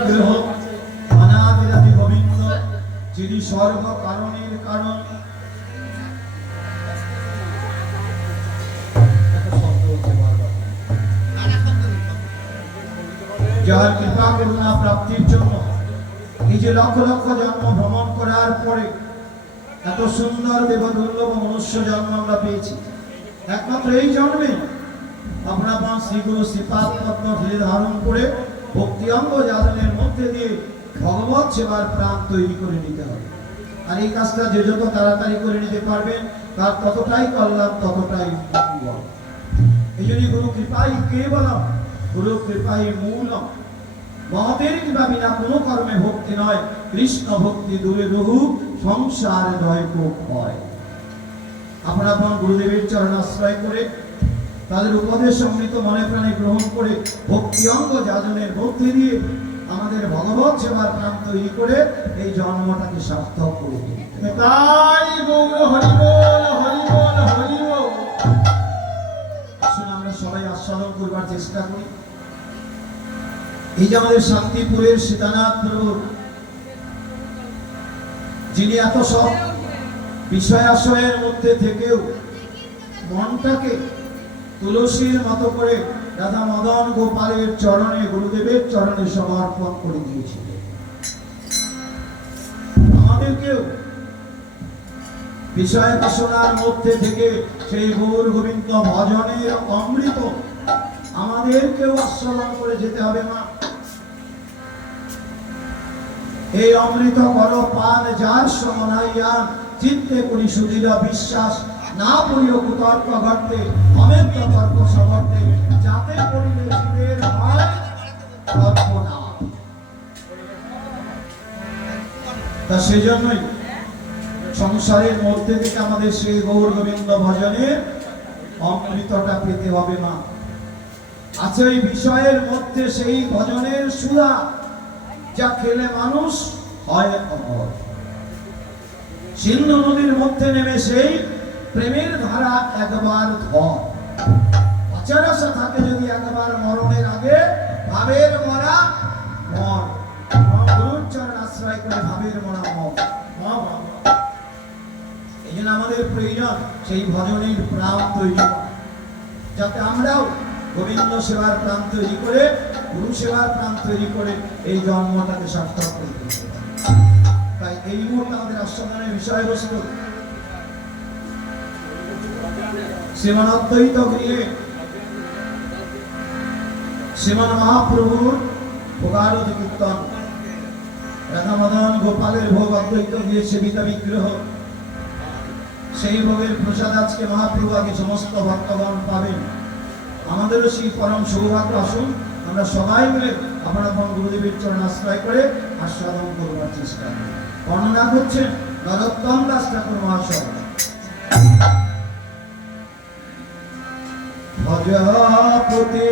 বিগ্রহ অনাদিরাদি গোবিন্দ যিনি সর্ব কারণের কারণ। যার কৃপা করুণা প্রাপ্তির জন্য এই যে লক্ষ লক্ষ জন্ম ভ্রমণ করার পরে এত সুন্দর দেবদুর্লভ মনুষ্য জন্ম আমরা পেয়েছি, একমাত্র এই জন্মে আমরা শ্রী গুরু শ্রীপাদ পদ্ম ধীরে ধারণ করে ভক্তি অঙ্গ যাদনের মধ্যে দিয়ে ভগবত সেবার প্রাণ তৈরি করে নিতে হবে। আর এই কাজটা যে যত তাড়াতাড়ি করে নিতে পারবেন তার ততটাই কল্যাণ, ততটাই মঙ্গল। এই জন্য গুরু কৃপাই কেবলম, গুরু কৃপাই মূলম। মহতের কৃপা বিনা কোনো কর্মে ভক্তি নয়, কৃষ্ণ ভক্তি দূরে রহু, সংসার নয় কোপ হয়। আপনার গুরুদেবের চরণ আশ্রয় করে তাদের উপদেশ অমৃত মনে প্রাণে গ্রহণ করে ভক্তি অঙ্গ যাজনের মধ্যে দিয়ে আমাদের ভগবত সেবার প্রাণ তৈরি করে এই জন্মটাকে সার্থক করে দিতে। তাই গৌর হরি বল, হরি বল, হরি বল। আসুন আমরা সবাই আস্বাদন করবার চেষ্টা করি। এই যে আমাদের শান্তিপুরের সীতানাথ প্রভু, যিনি এত সব বিষয় আশয়ের মধ্যে থেকেও মনটাকে তুলসীর মতো করে রাধা মদন গোপালের চরণে, গুরুদেবের চরণে সমর্পণ করে দিয়েছিলেন। আমাদেরকেও বিষয় বাসনার মধ্যে থেকে সেই গৌর গোবিন্দ ভজনের অমৃত আমাদেরকেও আস্বাদন করে যেতে হবে। মা, এই অমৃত কর পান যার সমনাইয়ান, চিত্তে করি সুদৃঢ় বিশ্বাস, না পড়িও কুতর্ক ঘটতে, অমেত্য তর্ক সমর্থে, যাতে পড়িলে জীবের হয় কল্পনা। তা সেজন্যই সংসারের মধ্যে থেকে আমাদের সেই গৌর গোবিন্দ ভজনের অমৃতটা পেতে হবে। মা, আছে এই বিষয়ের মধ্যে সেই ভজনের সুধা, যা খেলে মানুষ হয় অমর। সিন্ধু নদীর মধ্যে নেমে সেই প্রেমের ধারা একবার ধর, অচারসা থাকে যদি একবার মরণের আগে, ভাবের মরা মর। গুরুর চরণ আশ্রয় করে ভাবের মরা মর। এই জন্য আমাদের প্রয়োজন সেই ভজনের প্রাণ তৈরি করা, যাতে আমরাও গোবিন্দ সেবার প্রাণ তৈরি করে, গুরু সেবার প্রাণ তৈরি করে এই জন্মটাকে সার্থক করে তুলতে পারি। তাই এই মুহূর্তে আমাদের আস্বাদনের বিষয়বস্তু শ্রীমান অদ্বৈত গৃহে শ্রীমান মহাপ্রভুর ভোগারতি কীর্তন, রাধা মদন গোপালের ভোগ অদ্বৈত গৃহে সেবিতা বিগ্রহ, সেই ভোগের প্রসাদ আজকে মহাপ্রভু আগে সমস্ত ভক্তগণ পাবেন। আমাদেরও সেই পরম সৌভাগ্য। আসুন আমরা সবাই মিলে আপনার গুরুদেবের চরণ আশ্রয় করে আস্বাদন করবার চেষ্টা করি। বর্ণনা করছেন নরোত্তম দাস ঠাকুর মহাশয়। ভজপতি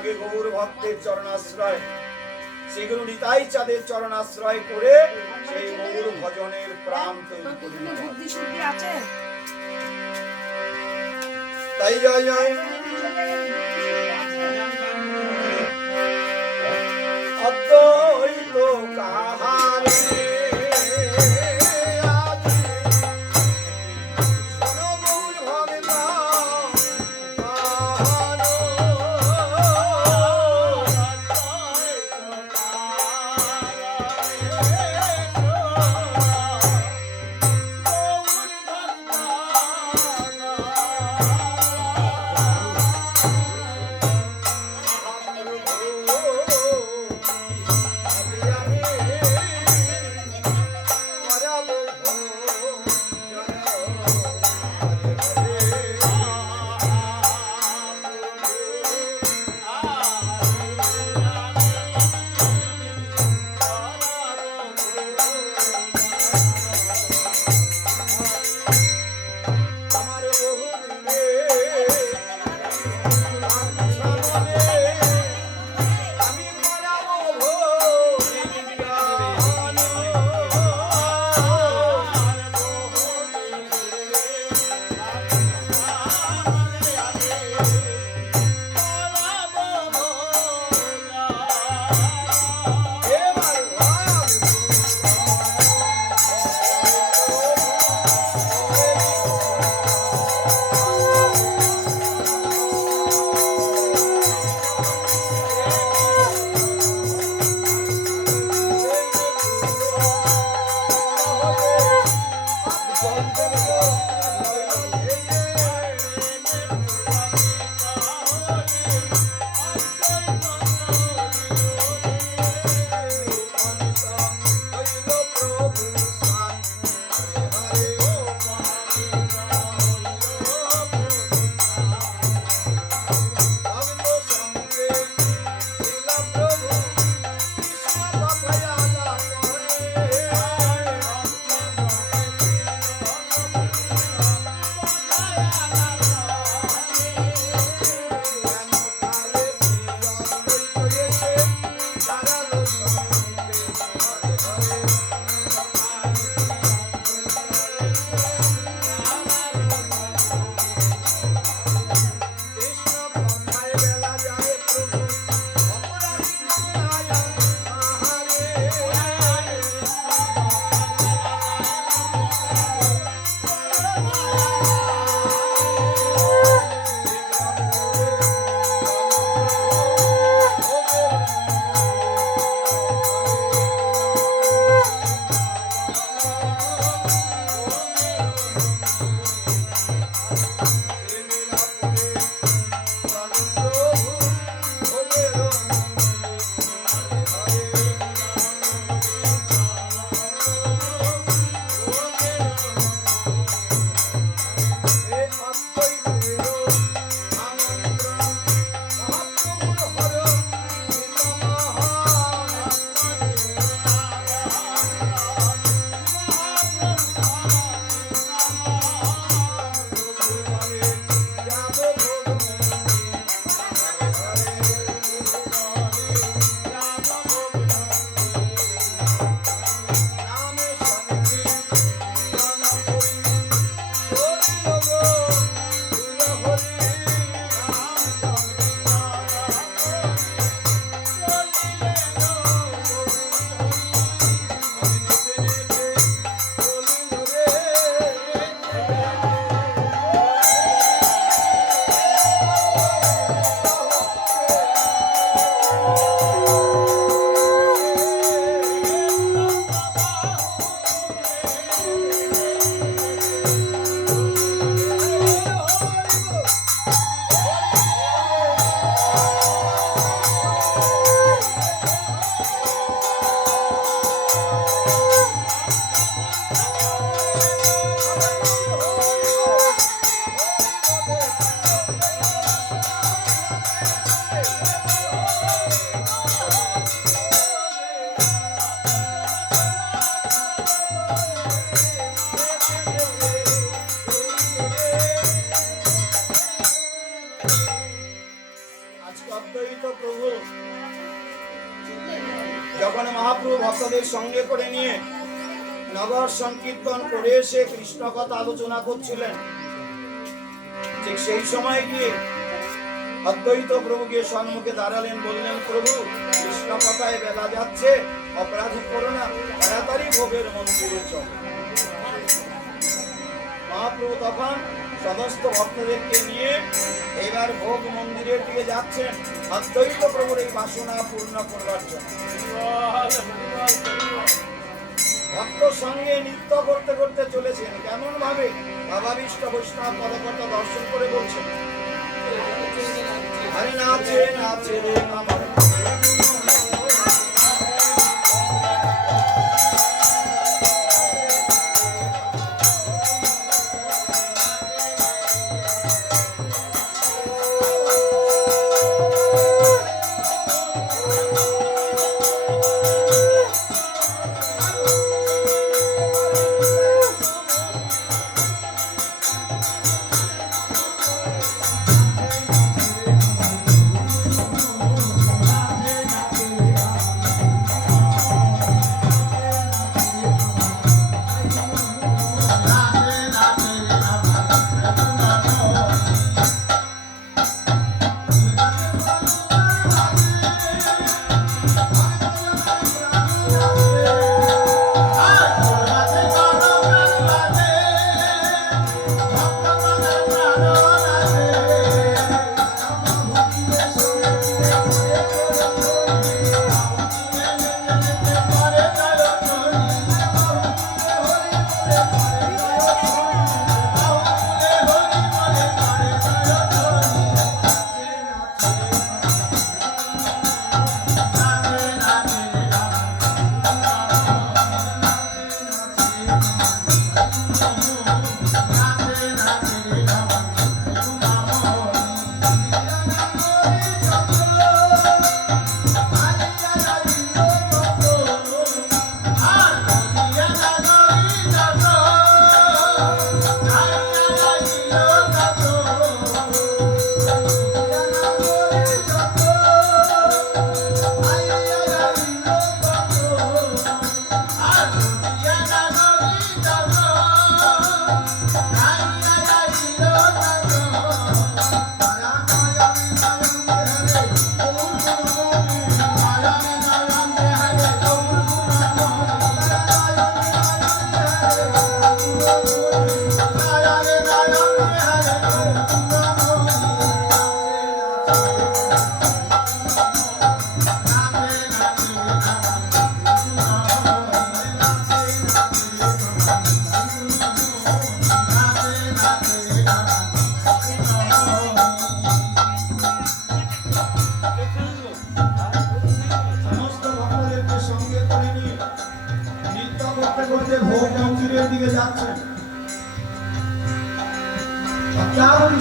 আগে গৌর ভক্তের চরণাশ্রয়, সেগুলো নিতাই চাঁদের চরণাশ্রয় করে সেই গৌর ভজনের প্রাণ তৈরি করে নিতে হবে। বুদ্ধি শুদ্ধি আছে? তাই জয় জয় অদ্বৈত কাহারে মহাপ্রভু ভক্তদের সঙ্গে করে নিয়ে নগর সংকীর্তন করে সে কৃষ্ণ কথা আলোচনা করছিলেন। ঠিক সেই সময় গিয়ে অদ্বৈত প্রভু গিয়ে সম্মুখে দাঁড়ালেন, বললেন, প্রভু কৃষ্ণ কথায় বেলা যাচ্ছে, অপরাধী করো না, তাড়াতাড়ি ভোগের মন্দিরে চল। মহাপ্রভু তখন সমস্ত ভক্তদেরকে নিয়ে এবার ভোগ মন্দিরের দিকে যাচ্ছেন অদ্বৈত প্রভুর এই বাসনা পূর্ণ করবার জন্য। ভক্ত সঙ্গে নৃত্য করতে করতে চলেছেন। কেমন ভাবে? ভাবাবিষ্ট বৈষ্ণব পদকর্তা দর্শন করে বলছেন, আরে নাচে নাচে রে আমার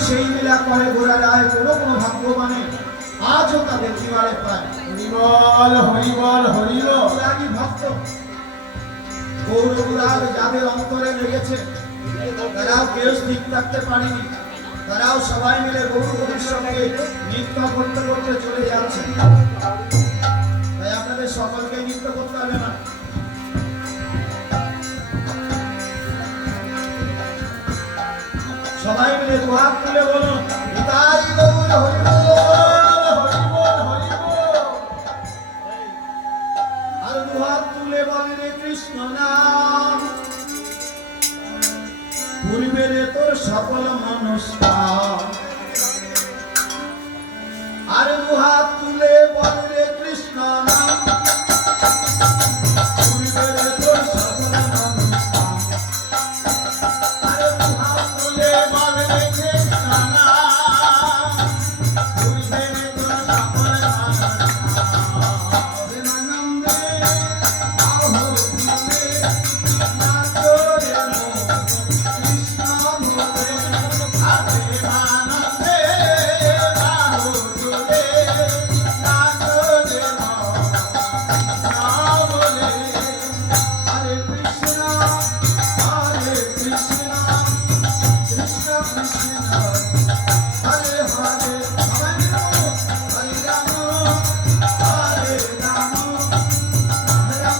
সেই মেলা করে গোড়া রায় কোনো কোনো ভাগ্যবানে আজও তা দেখিবারে পায়। হরিবল হরিবল হরিবল ভক্ত গৌরবরাগ যাদের অন্তরে লেগেছে তারাও কেউ স্থির থাকতে পারেনি, তারাও সবাই মিলে গৌরবদের সঙ্গে নৃত্য করতে করতে চলে যাচ্ছে। তাই আপনাদের সকলকে নৃত্য করতে হবে না। সবাই মিলে দুহাত তুলে বলুন, নিতাই গৌর হরিবল হরিবল হরিবল। আর দুহাত তুলে বলে কৃষ্ণ নাম, পূর্বে রে তোর সকল মনস্কার। আর দুহাত তুলে বলে কৃষ্ণ নাম, পূর্বে রে তোর সকল মনস্কার। আর দুহাত তুলে বলে কৃষ্ণ নাম, পূর্বে রে তোর সকল মনস্কার। প্রেমানন্দে আহো তুলে নাচো রে কৃষ্ণ মোরে। প্রেমানন্দে আহো তুলে নাচো রে বলে। হরে কৃষ্ণ কৃষ্ণ কৃষ্ণ হরে হরে, হরে রাম হরে রাম রাম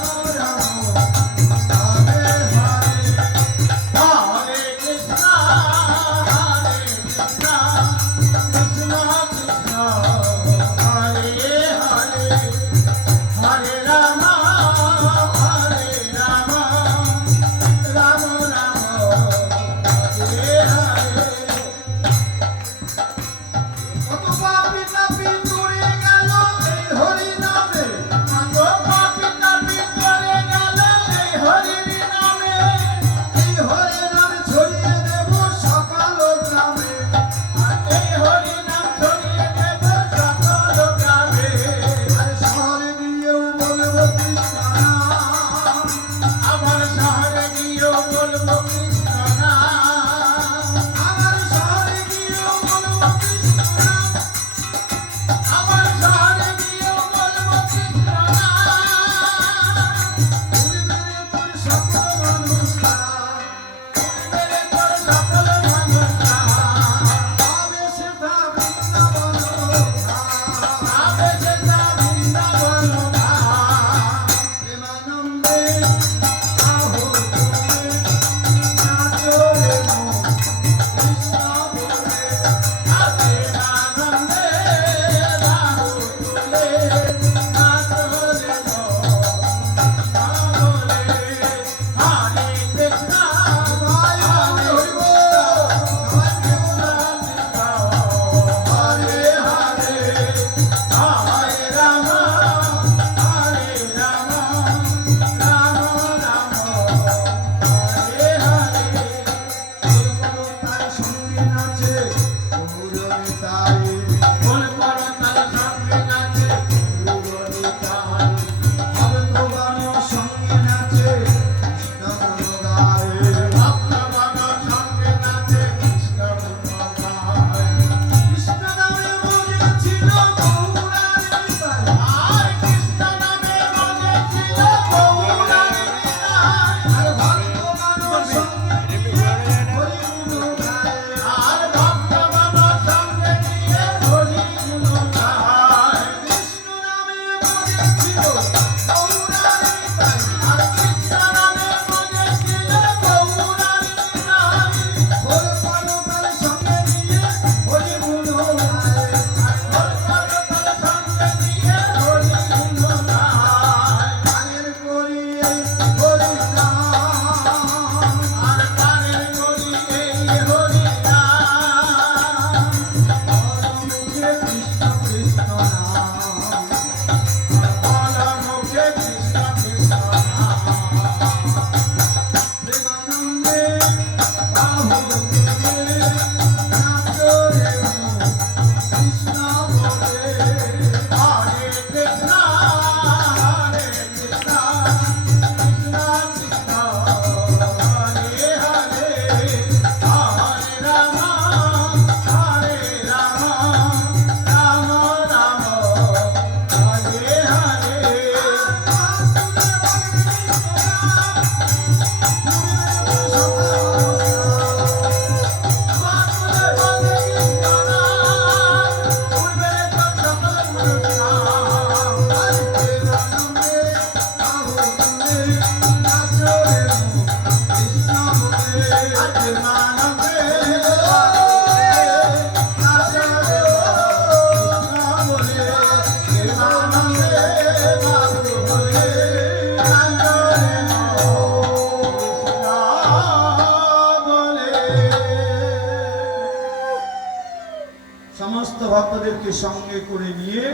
সমস্ত ভক্তদেরকে সঙ্গে করে নিয়ে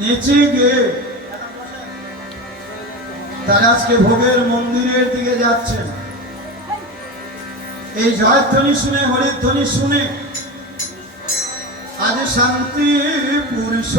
নেচে গিয়ে তারা আজকে ভোগের মন্দিরের দিকে যাচ্ছেন। এই জয়ধ্বনি শুনে, হরিধ্বনি শুনে আজ শান্তি পুরুষ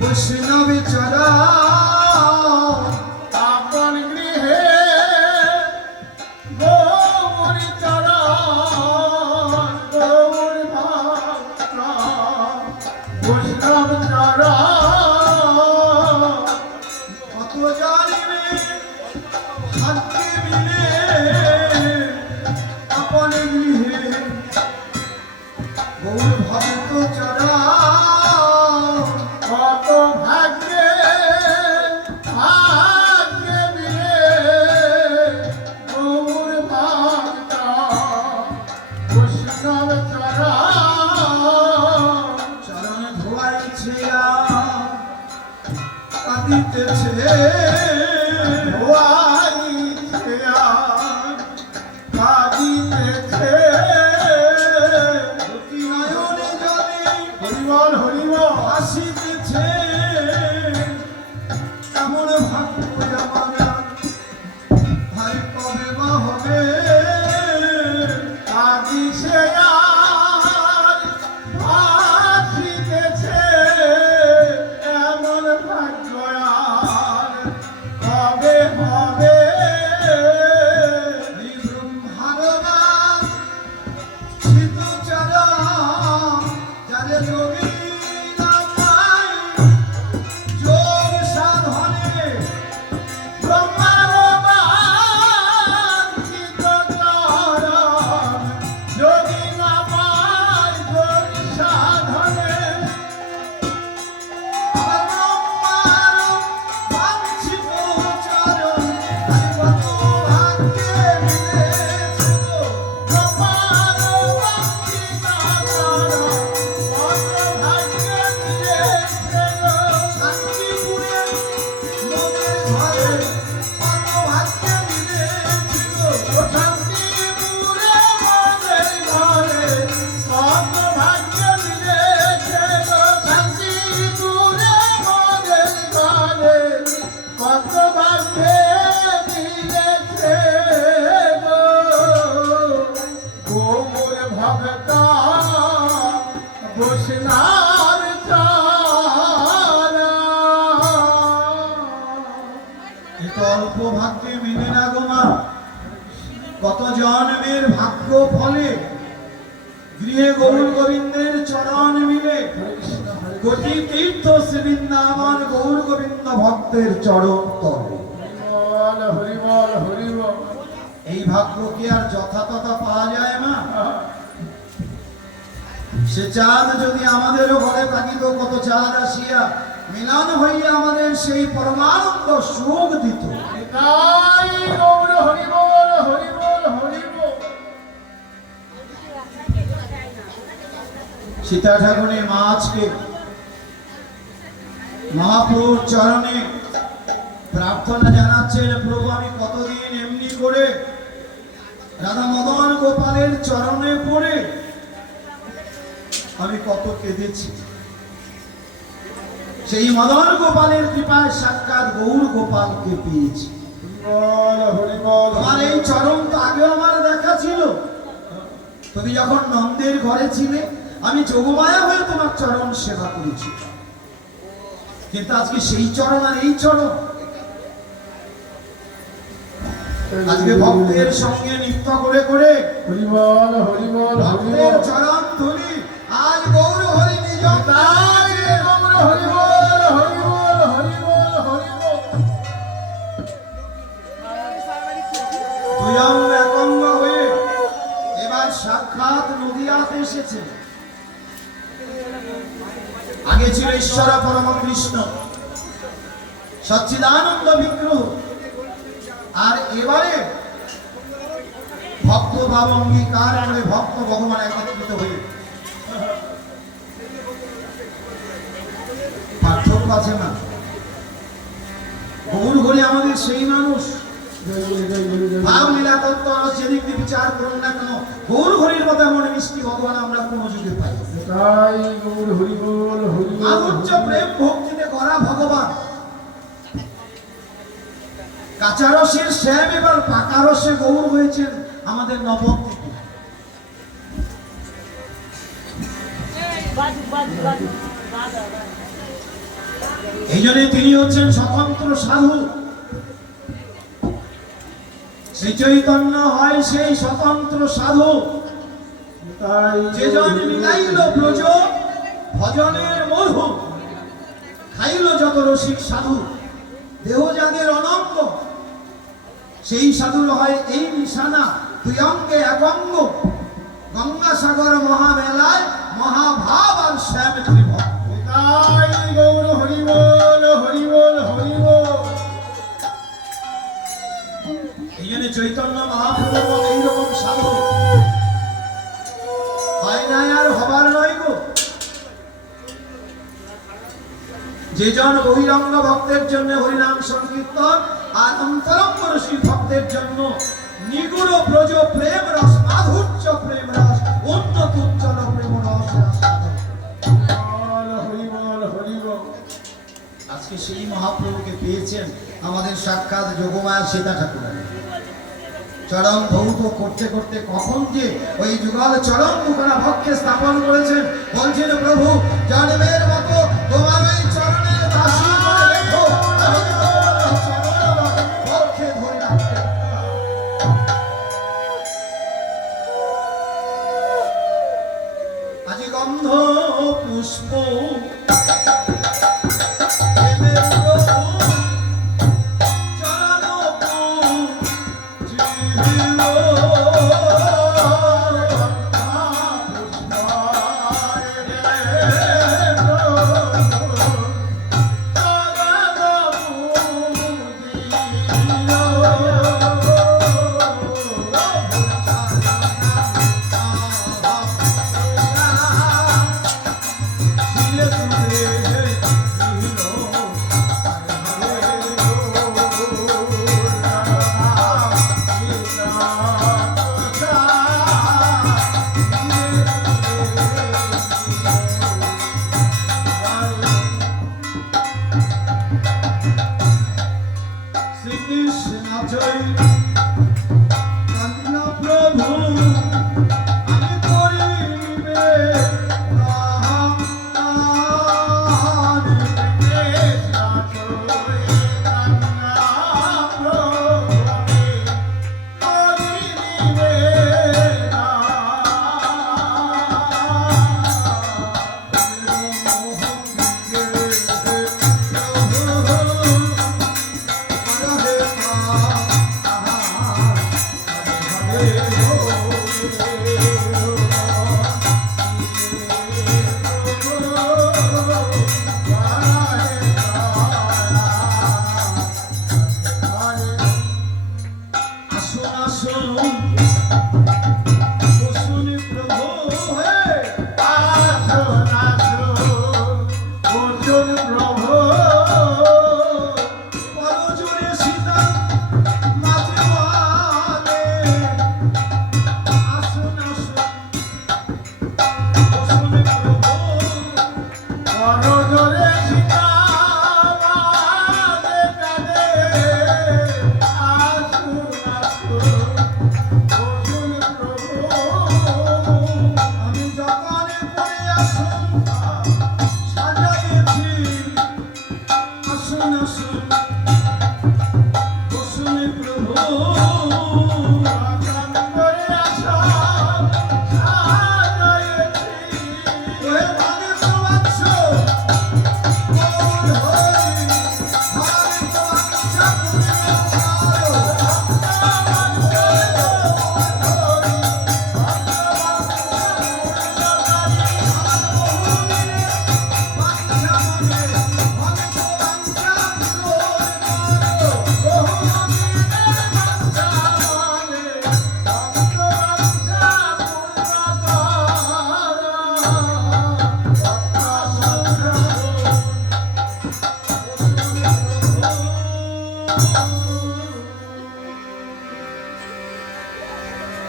বৈষ্ণবী চরা আপন গৃহে জানিবে ভাগ্যে মিলে আপনে গৃহে গৌর ভক্ত চরা কত ভাগ্যে ভাগ্যে মিলে গৌর ভক্ত বৈষ্ণব চরা চরণে ধোয়াইছে কাঁদিতেছে ধোয়াইছে কাঁদিতেছে অতি নয়নে জলে হরিবল হরিবল হাসিতেছে এমন ভাগ্য আমার হায় কবে বা হবে কাঁদিছে আর ভাসিতেছে এমন ভাগ্য আর কবে হবে এই ব্রহ্মারবাদ চিত্তচারা যারে যোগী না পায় যোগ সাধনে ব্রহ্মার বাঞ্ছিত চরণ যদি না পায় যোগ সাধনে ব্রহ্মার বাঞ্ছিত চরণ তাই কত ভাগ্যে মিলেছে গো। ব্রহ্মার বাঞ্ছিত চরণ কত ভাগ্যে মিলেছে গো। শান্তিপুরে নদের ঘরে কত ভাগ্যে মিলেছে গো। শান্তিপুরে মনের ঘরে কত ভাগ্য মিলেছে গো। শান্তিপুরে মনের ঘরে কত ভাগ্য মিলেছে গো। গৌর ভক্ত বৈষ্ণব চরা এ তো অল্প ভাগ্যে মিলে না গো মা, কত জন্মের ভাগ্য ফলে গৃহে গৌর গোবিন্দের চরণ মিলে কোটি তীর্থ শ্রীবৃন্দাবন গৌর গোবিন্দ ভক্তের চরণ তলে। হরিবল হরিবল হরিবল এই ভাগ্য কি আর যথাতথা পাওয়া যায় মা? সে চাঁদ যদি আমাদেরও ঘরে থাকিত, কত চাঁদ আসিয়া মিলন হইয়া আমাদের সেই পরমানন্দ সুখ দিত। তাই গৌর হরিবল হরিবল হরিবল সীতা ঠাকুরের মা আজকে মহাপ্রভুর চরণে প্রার্থনা জানাচ্ছেন, প্রভু আমি কতদিন এমনি করে রাধা মদন গোপালের চরণে পড়ে আমি কত কেঁদেছি। সেই মদন গোপালের কৃপায় সাক্ষাৎ গৌর গোপালকে পেয়েছি। হরিবল তোমার এই চরণ তো আগে আমার দেখা ছিল, তুমি যখন নন্দের ঘরে ছিলে আমি যোগমায়া হয়ে তোমার চরণ সেবা করেছি, কিন্তু আজকে সেই চরণ আর এই চরণ আজকে ভক্তের সঙ্গে নৃত্য করে করে হরিবল হরিবল ভক্তের হরিবল চরণ ধরি আজ গৌর হরি নিজ তাই গৌর হরিবল হরিবল হরিবল হরিবল দুয়ং একঙ্গ হয়ে এবার সাক্ষাৎ নদিয়াতে এসেছে। আগে ছিল ঈশ্বর পরম কৃষ্ণ সচ্চিদানন্দ বিগ্রহ, আর এবারে ভক্ত ভাব অঙ্গীকার করে ভক্ত ভগবান একত্রিত হয়ে পার্থক্য আছে না? গৌর ঘরে আমাদের সেই মানুষ ভাব লীলা তত্ত্ব যেদিক দিয়ে বিচার করুন না কেন, গৌর ঘরের কথা মনে মিষ্টি ভগবান আমরা কোন যুগে পাই। তাই গৌর হরিবল হরিবল মাধুর্য প্রেম ভক্তিতে করা ভগবান। কাঁচা রসের শ্যাম এবার পাকা রসে গৌর হয়েছেন আমাদের নবদ্বীপে। এই জন্য তিনি হচ্ছেন স্বতন্ত্র সাধু। শ্রী চৈতন্য হয় সেই স্বতন্ত্র সাধু, তাই যেজন মিলাইল ব্রজ ভজনের মধু, খাইল যত রসিক সাধু, দেহ জাতি সেই সাধুর হয় এই নিশানা, দুই অঙ্গে এক অঙ্গ, গঙ্গাসাগর মহামেলায় মহাভাব আর শ্যাম ত্রিভক্ত। নিতাই গৌর হরি বল হরি বল হরি বল। এই জন্য চৈতন্য মহাপ্রভু এইরকম সাধু হয় নাই আর হবার নয় গো। যে জন বহিরঙ্গ ভক্তের জন্য হরিনাম সংকীর্তন আর অন্তরঙ্গ রসিক ভক্তের জন্য নিগুড় ব্রজ প্রেম রস, মাধুর্য প্রেম রস, উন্নত উজ্জ্বল প্রেম রস আস্বাদন। বল হরি বল হরি বল। আজকে সেই মহাপ্রভুকে পেয়েছেন আমাদের সাক্ষাৎ যোগমায়া সীতা ঠাকুরের চরম ভৌত করতে করতে কখন যে ওই যুগল চরম মুখরা ভক্ষে স্থাপন করেছেন। বলছেন প্রভু জন্মের মতো তোমার ওই চরণের দাসী করে রেখো, আমি যেন তোমার চরণ ভক্ষে ধরে রাখতে। আজি গন্ধ পুষ্প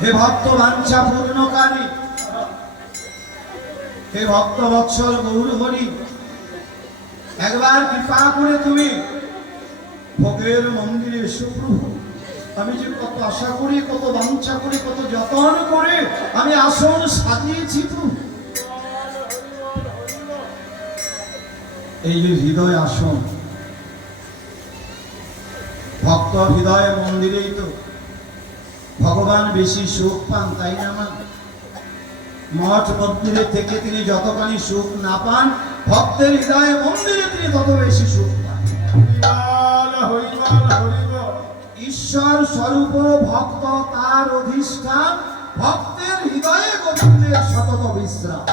হে ভক্ত বাঞ্ছা পূর্ণকারী, হে ভক্ত বৎসল গৌর হরি, একবার কৃপা করে তুমি ভোগের মন্দিরে এসো প্রভু। আমি যে কত আশা করি, কত বাঞ্ছা করি, কত যত্ন করে আমি আসন সাজিয়েছি প্রভু। এই যে হৃদয় আসন, ভক্ত হৃদয় মন্দিরেই তো ভগবান বেশি সুখ পান, তাই না মা? মঠ মন্দিরে থেকে তিনি যতখানি সুখ না পান, ভক্তের হৃদয়ে মন্দিরে তিনি তত বেশি সুখ পান। ঈশ্বর স্বরূপ ভক্ত তার অধিষ্ঠান, ভক্তের হৃদয়ে গোবিন্দের সতত বিশ্রাম।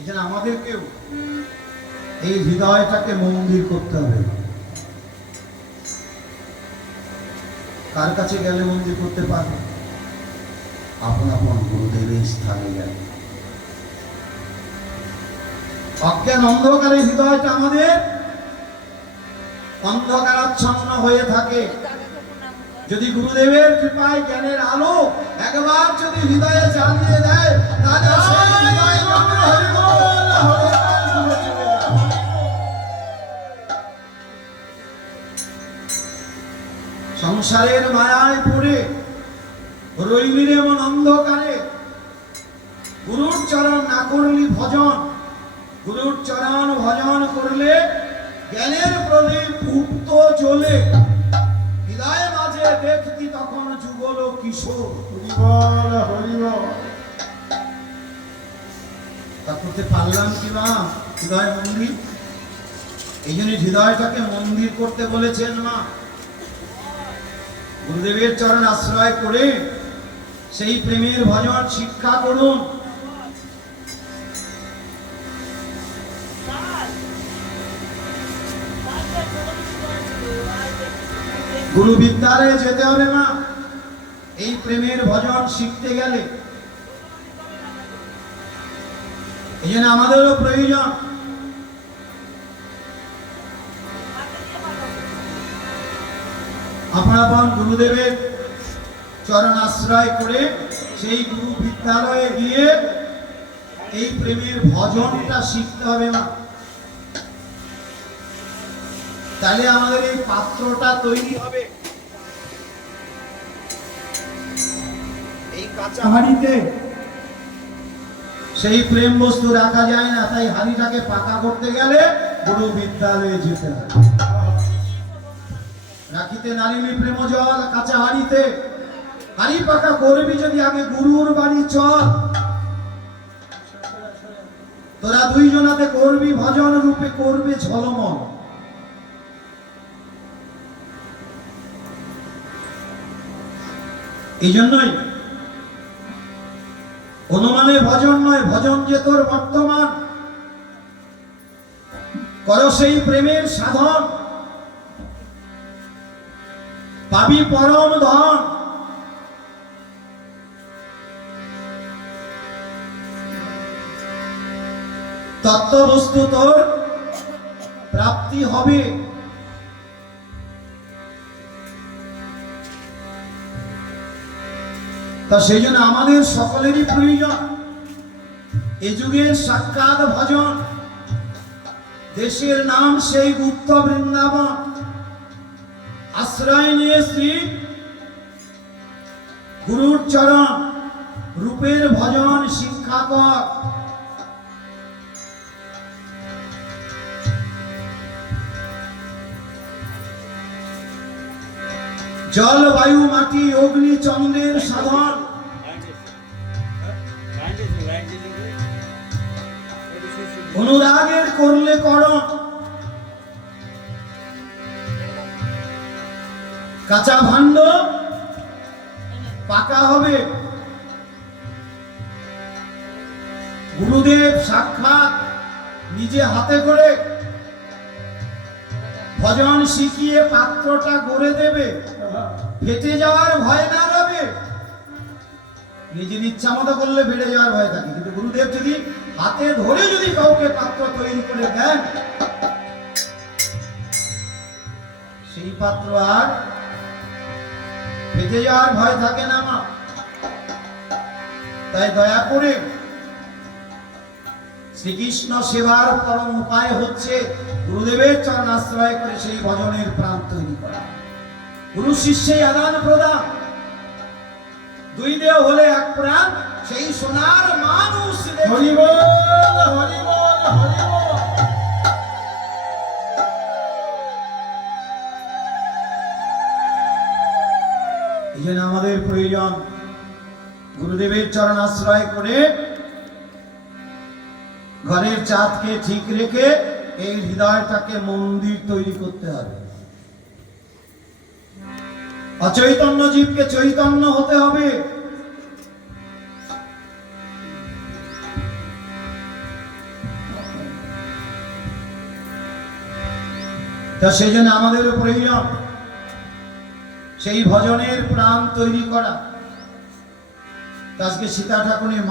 এখানে আমাদেরকেও এই হৃদয়টাকে মন্দির করতে হবে। কার কাছে গেলে মন্দির করতে পারবে? আপন আপন গুরুদেবের স্থানে গেলে। অজ্ঞান অন্ধকারে হৃদয়টা আমাদের অন্ধকারাচ্ছন্ন হয়ে থাকে। যদি গুরুদেবের কৃপায় জ্ঞানের আলো একবার যদি হৃদয়ে জ্বালিয়ে দেয়, তাহলে সেই হৃদয় সংসারের মায়ায় পড়ে রইলি এমন অন্ধকারে গুরুর চরণ না করলি ভজন, গুরুর চরণ ভজন করলে জ্ঞানের প্রদীপ উঠত জ্বলে, হৃদয় মাঝে দেখতি তখন যুগল কিশোর। হরিবল হরিবল। তা করতে পারলাম কি মা? হৃদয় মন্দির, এই জন্য হৃদয়টাকে মন্দির করতে বলেছেন মা। গুরুদেবের চরণ আশ্রয় করে সেই প্রেমের ভজন শিক্ষা করুন। গুরু বিদ্যালয়ে যেতে হবে মা, এই প্রেমের ভজন শিখতে গেলে। এই জন্য আমাদেরও প্রয়োজন আপন গুরুদেবের চরণ আশ্রয় করে সেই গুরু বিদ্যালয়ে গিয়ে এই প্রেমের ভজনটা শিখতে হবে মা। তাহলে আমাদের এই পাত্রটা তৈরি হবে। এই কাঁচা হাঁড়িতে সেই প্রেম বস্তু রাখা যায় না, তাই হাঁড়িটাকে পাকা করতে গেলে গুরু বিদ্যালয়ে যেতে হবে। রাখিতে নারিলি প্রেম জল কাঁচা হাঁড়িতে, হাঁড়ি পাকা করবি যদি আগে গুরুর বাড়ি চল। তোরা দুইজনাতে করবি ভজন রূপে করবে ঝলমল। এই জন্যই অনুমানে ভজন নয়, ভজন যে তোর বর্তমান কর সেই প্রেমের সাধন, পাবি পরম ধন। তত্ত্ববস্তু তোর প্রাপ্তি হবে। তা সেই জন্য আমাদের সকলেরই প্রয়োজন এ যুগের সাক্ষাৎ ভজন। দেশের নাম সেই গুপ্ত বৃন্দাবন, আশ্রয় নিয়ে শ্রী গুরুর চরণ রূপের ভজন শিক্ষা কর। জল বায়ু মাটি অগ্নি চন্দ্রের সাধন, অনুরাগের করলে করণ। কাঁচা ভাণ্ড পাকা হবে। গুরুদেব সাক্ষাৎ নিজে হাতে করে ভজন শিখিয়ে পাত্রটা গড়ে দেবে, ফেটে যাওয়ার ভয় না রবে। নিজের ইচ্ছা মতো করলে বেড়ে যাওয়ার ভয় থাকে, কিন্তু গুরুদেব যদি হাতে ধরে যদি কাউকে পাত্র তৈরি করে দেন, সেই পাত্র আর ফেটে যাওয়ার ভয় থাকে না মা। তাই দয়া করে শ্রীকৃষ্ণ সেবার পরম উপায় হচ্ছে গুরুদেবের চরণ আশ্রয় করে সেই ভজনের প্রাণ তৈরি করা। গুরু শিষ্যের আদান প্রদান, দুই দেহ হলে এক প্রাণ, সেই সোনার মানুষ। হরিবল হরিবল হরিবল। এই জন্য আমাদের প্রয়োজন গুরুদেবের চরণ আশ্রয় করে ঘরের চাঁদকে ঠিক রেখে এই হৃদয়টাকে মন্দির তৈরি করতে হবে। অচৈতন্য জীবকে চৈতন্য হতে হবে। তা সেই জন্য আমাদের প্রয়োজন সেই ভজনের প্রাণ তৈরি করা। আজকে সীতা ঠাকুরের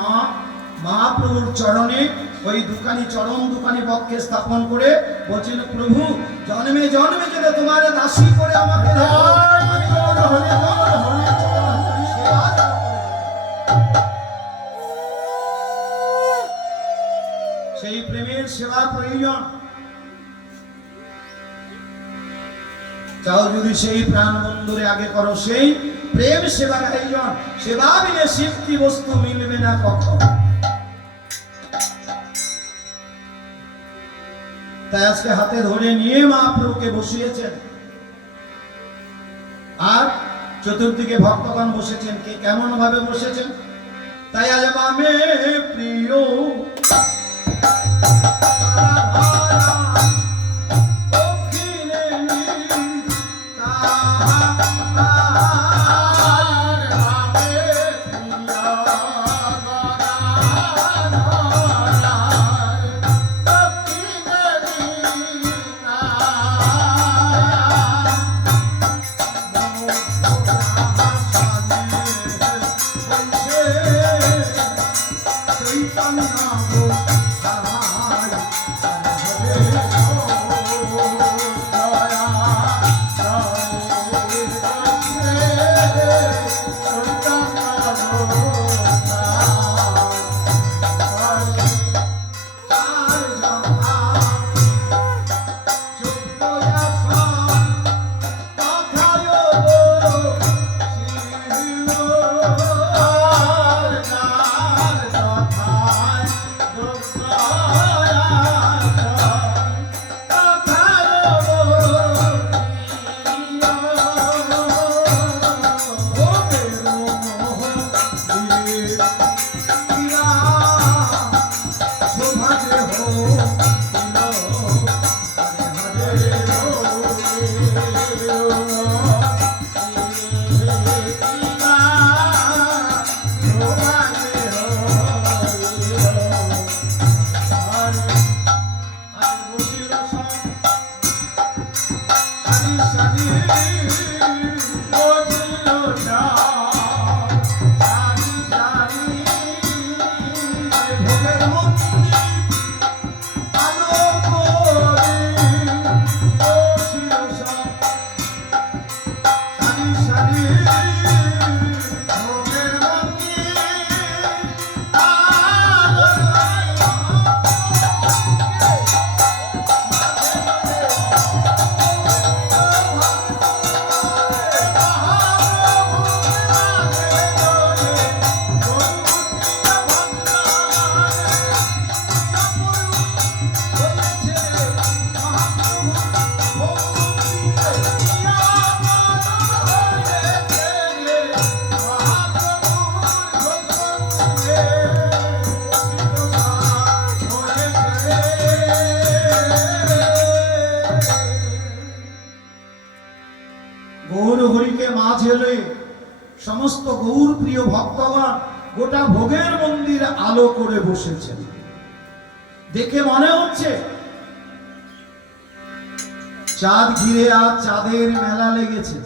মহাপ্রভুর চরণে ওই দুখানি চরণ দুখানি পক্ষে স্থাপন করে বলছেন, প্রভু জন্মে জন্মে যদি তোমার দাসী করে আমাকে রাখো, আমি তোমার হরি বল, হরি বল, হরি সেবা করব। সেই প্রেমের সেবা প্রয়োজন। চাও যদি সেই প্রাণ বন্ধুরে আগে করো, সেই প্রেম সেবার আয়োজন। সেবা বিনে সিদ্ধি বস্তু মিলবে না কখন। তাই আজকে হাতে ধরে নিয়ে মহাপ্রভুকে বসিয়েছেন, আর চতুর্দিকে ভক্তগণ বসেছেন। কে কেমন ভাবে বসেছেন? তাই আজ বামে প্রিয় সমস্ত গৌর প্রিয় ভক্তগণ গোটা ভোগের মন্দির আলো করে বসেছেন। দেখে মনে হচ্ছে চাঁদ ঘিরে আজ চাঁদের মেলা লেগেছে।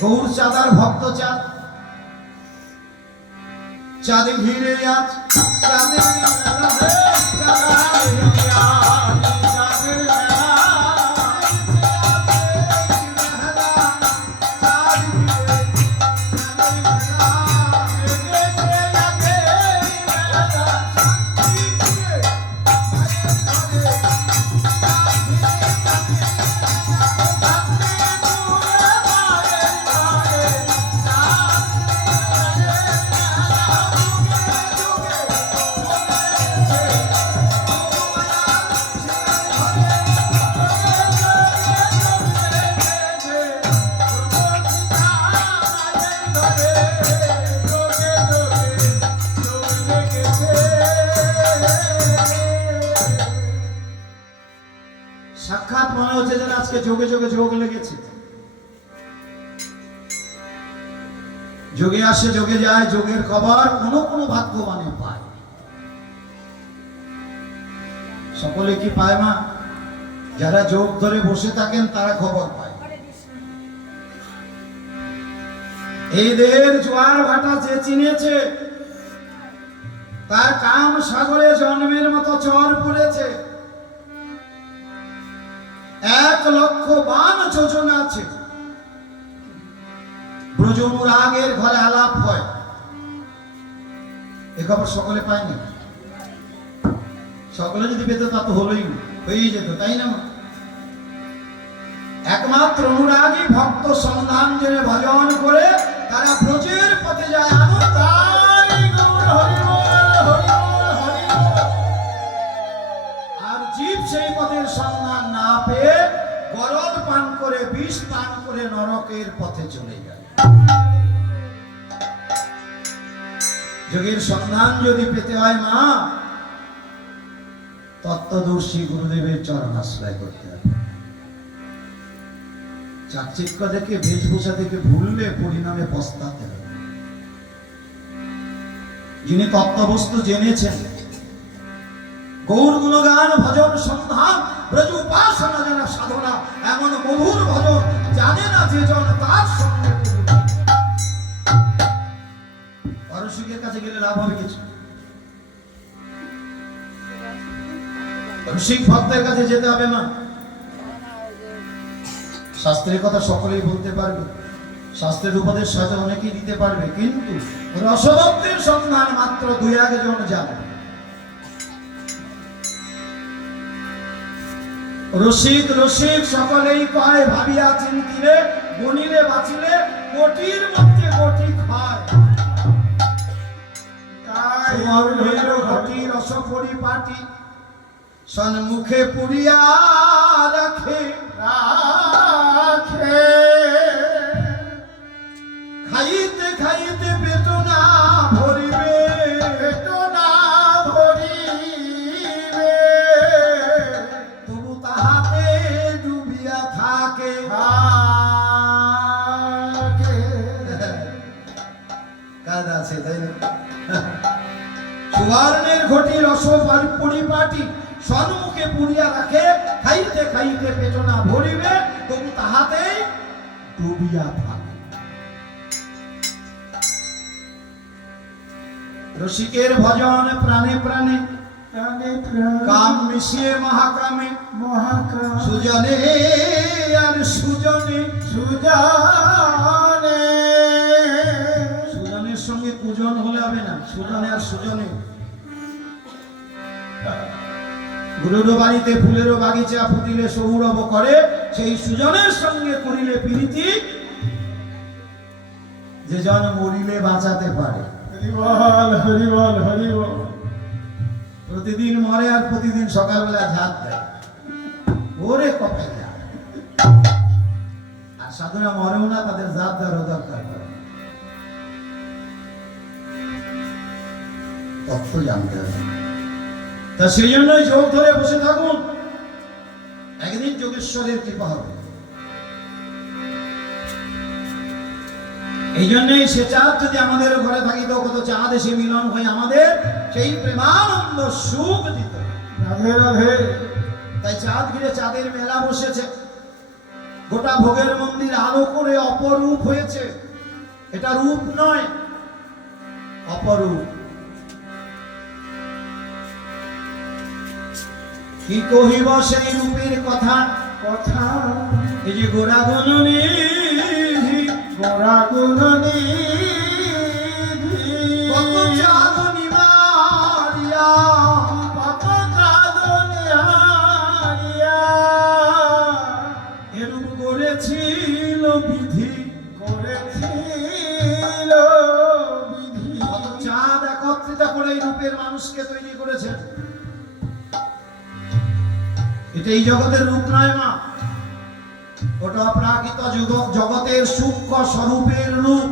গৌর চাঁদার ভক্ত চাঁদ, চাঁদ ঘিরে আজ চাঁদের মেলা, সাক্ষাৎ মনে হচ্ছে যেন আজকে যোগে যোগে যোগ লেগেছে। যোগে আসে যোগে যায়, যোগের খবর কোনো কোনো ভাগ্যবানে পায়। সকলে কি পায় মা? যারা যোগ ধরে বসে থাকেন তারা খবর পায়। এই দেহের জোয়ার ভাটা যে চিনেছে, তার কাম সাগরে জন্মের মতো চর পড়েছে। 1,00,000 যোজনা আছে। ব্রজনুরাগের ঘরে আলাপ হয়, এ খবর সকলে পায়নি। সকলে যদি পেত তা তো হয়েই যেত, তাই না? একমাত্র অনুরাগী ভক্ত সন্ধান জেনে ভজন করে তারা ব্রজের পথে যায়। আর জীব সেই পথের সন্ধান না পেয়ে গরল পান করে, বিষ পান করে নরকের পথে চলে যায়। যোগের সন্ধান যদি পেতে হয় মা, তত্ত্বদর্শী গুরুদেবের চরণাশ্রয় করতে হবে। চাকচিক্য দেখে, বেশভূষা দেখে ভুললে পরিণামে পস্তাতে হবে। যিনি তত্ত্ববস্তু জেনেছেন, গৌর গুণগান ভজন সন্ধান ব্রজ উপাসনা যেন সাধনা, এমন মধুর ভজন জানে না যে জন তার সঙ্গে। পারসিকের কাছে গেলে লাভ হবে কিছু? রসিক ভক্তের কাছে যেতে হবে না। শাস্ত্রের কথা সকলেই বলতে পারবে, শাস্ত্রের উপদেশ হয়তো অনেকেই দিতে পারবে, কিন্তু রসভক্তের সন্ধান মাত্র 2-1 জন যাবে। রসিক রসিক সকলেই কয়, ভাবিয়া চিন্তিলে গণিলে বাঁচিলে কোটির মধ্যে কোটি খায়। তাই হইল ঘটি রস পরিপাটি, সন্মুখে পুরিয়া রাখে রাখে। খাইতে খাইতে পেট না ভরিবে, পেট না ভরিবে, তবু তাহাতে ডুবিয়া থাকে থাকে। কাজ আছে তাই না? সুবর্ণের ঘটি রস পরিপাটি, সন্মুখে পুরিয়া রাখে। খাইতে খাইতে পেট না ভরিবে, তবু তাহাতে ডুবিয়া থাকে। রসিকের ভজন প্রাণে প্রাণে, কাম মিশিয়ে মহাকামে, সুজনে আর সুজনে, সুজনে। সুজনের সঙ্গে পূজন হলে হবে না, সুজনে আর সুজনে। গুরুর বাড়িতে ফুলেরও বাগিচা ফুটিলে সৌরভ করে, সেই সুজনের সঙ্গে করিলে প্রীতি, যে জন মরিলে বাঁচাতে পারে। হরিবল হরিবল হরিবল। প্রতিদিন মরে আর প্রতিদিন সকালবেলা ঝাঁট দেয়, ওরে কপে যায়। আর সাধুরা মরেও না, তাদের জাত দেওয়ার দরকার করে। তত্ত্ব জানতে হবে। তা সেই জন্যই যোগ ধরে বসে থাকুন, একদিন যোগেশ্বরের কৃপা হবে। এই জন্যই সে চাঁদ যদি আমাদের ঘরে থাকিত, কত চাঁদ এসে মিলন হয়ে আমাদের সেই প্রেমানন্দ সুখ দিত। রাধে রাধে। তাই চাঁদ ঘিরে চাঁদের মেলা বসেছে, গোটা ভোগের মন্দির আলো করে অপরূপ হয়েছে। এটা রূপ নয়, অপরূপ। কি কহিব সেই রূপের কথা, কথা এই যে গোরা গুণনিধি, গোরা গুণনিধি। কত চাঁদনি মারিয়া, কত চাঁদনি হারিয়া, এরূপ করেছিল বিধি, করেছিল বিধি। কত চাঁদ একত্রিত করে এই রূপের মানুষকে তৈরি করেছেন। এটা এই জগতের রূপ নয় মা, ওটা অপ্রাকৃত জগতের সূক্ষ্ম স্বরূপের রূপ।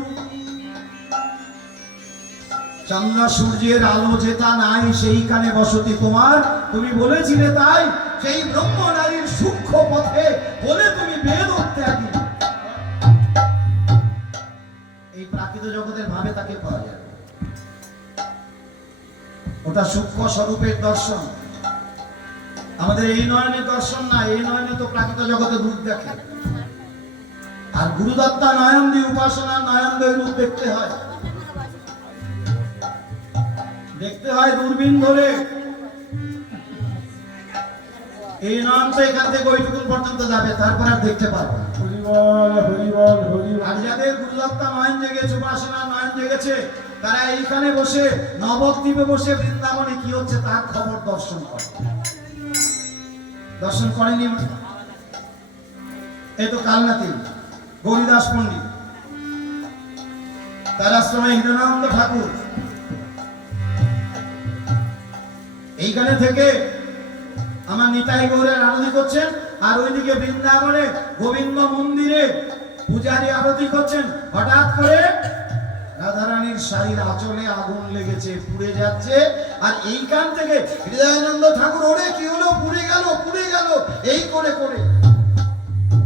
চন্দ্র সূর্যের আলো যেটা নাই, সেইখানে বসতি তোমার। তুমি বলেছিলে তাই, সেই ব্রহ্ম নারীর সূক্ষ্ম পথে বলে তুমি বেদ ত্যাগী। এই প্রাকৃত জগতে ওটা সূক্ষ্ম স্বরূপের দর্শন। আমাদের এই নয়নের দর্শন না, এই নয়নে তো প্রাকৃত জগতে রূপ দেখে, আর গুরুদত্তা নয়ন দিয়ে উপাসনা নয়ন দিয়ে রূপ দেখতে হয়, দেখতে হয় দূরবীন ধরে। এই নয়ন তো এখান থেকে ওইটুকুন পর্যন্ত যাবে, তারপর আর দেখতে পারবে না। হরি বল হরি বল হরি বল। আর যাদের গুরুদত্তা নয়ন জেগেছে, উপাসনা নয়ন জেগেছে, তারা এইখানে বসে নবদ্বীপে বসে বৃন্দাবনে কি হচ্ছে তার খবর দর্শন করে। দর্শন করেনি এই তো কালনাতে গৌরীদাস পণ্ডিত, তার আশ্রমে হীরানন্দ ঠাকুর এইখানে থেকে আমার নিতাই গৌরের আরতি করছেন, আর ওইদিকে বৃন্দাবনে গোবিন্দ মন্দিরে পূজারী আরতি করছেন। হঠাৎ করে রাধারানীর শাড়ির আঁচলে আগুন লেগেছে, পুড়ে যাচ্ছে, আর এইখান থেকে হৃদয়ানন্দ ঠাকুর ওরে কি হলো, পুড়ে গেল পুড়ে গেল এই করে করে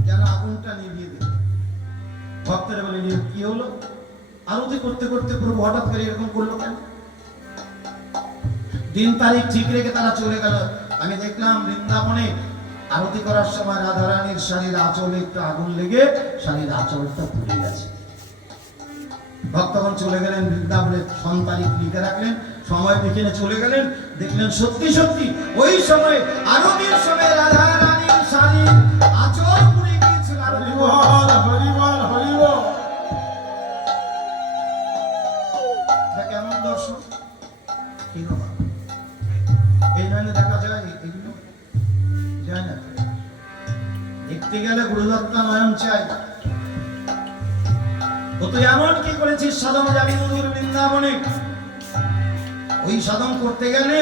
যেন আগুনটা নিভিয়ে দিল। ভক্তরা বলে কি হলো, আরতি করতে করতে প্রভু হঠাৎ করে এরকম করলো কেন? দিন তারিখ ঠিক রেখে তারা চলে গেল। আমি দেখলাম বৃন্দাবনে আরতি করার সময় রাধারানীর শাড়ির আঁচলে একটু আগুন লেগে শাড়ির আঁচলটা পুড়ে গেছে। ভক্তগণ চলে গেলেন বৃন্দাবনে, সন তারিখ লিখে রাখলেন, সময় দেখে চলে গেলেন, দেখলেন সত্যি সত্যি ওই সময় আরতির সময় রাধারানীর শাড়ির আঁচল পুড়ে গিয়েছিল। হরি বল হরি বল হরি বল। এটা কেমন দর্শন? এই নয়নে দেখা যায়, এগুলো যায় না। দেখতে গেলে গুরুদত্তা নয়ন চাই। ও তুই এমন কি করেছিস সাধন যাবি মধুর বৃন্দাবনে, ওই সাধন করতে গেলে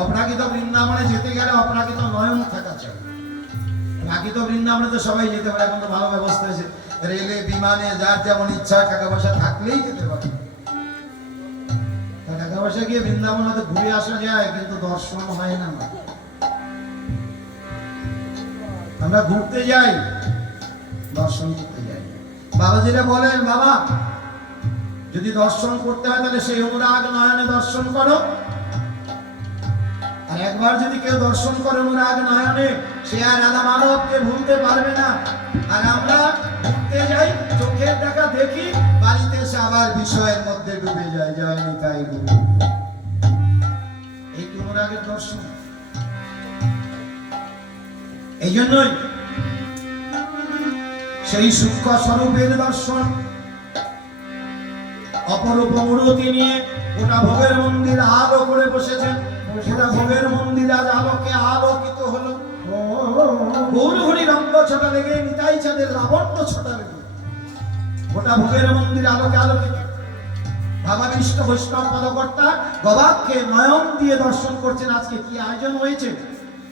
অপ্রাকৃত বৃন্দাবনে যেতে গেলে অপ্রাকৃত নয়ন থাকা চাই। প্রাকৃত বৃন্দাবনে তো সবাই যেতে পারে, এখন তো ভালো ব্যবস্থা হয়েছে, রেলে বিমানে যার যেমন ইচ্ছা টাকা পয়সা থাকলেই যেতে পারে। টাকা পয়সা গিয়ে বৃন্দাবন হয়তো ঘুরে আসা যায়, কিন্তু দর্শন হয় না। আমরা ঘুরতে যাই, দর্শন করতে যাই। বাবাজিরা বলেন, বাবা যদি দর্শন করতে হয় তাহলে সেই অনুরাগ নয়নে দর্শন করো। আর একবার যদি কেউ দর্শন করে অনুরাগ নয়নে, সে আর রাধা মাধবকে ভুলতে পারবে না। আর আমরা ঘুরতে যাই, চোখের দেখা দেখি, বাড়িতে এসে আবার বিষয়ের মধ্যে ডুবে যায়। জয় নিতাই গৌর। এই কি অনুরাগের দর্শন? এই জন্যই সেই সূক্ষ্ম স্বরূপের দর্শন। অপরূপ মূর্তি নিয়ে গোটা ভোগের মন্দির আলো করে বসেছেন। গোটা ভোগের মন্দির আজ আলোকে আলোকিত হলো। গৌর হরি রঙ্গ ছটা লেগে, নিতাই চাঁদের লাবণ্য ছটা লেগে গোটা ভোগের মন্দির আলোকে আলোকিত। ভাবাবিষ্ট বৈষ্ণব পদকর্তা গবাক্ষে নয়ন দিয়ে দর্শন করছেন। আজকে কি আয়োজন হয়েছে!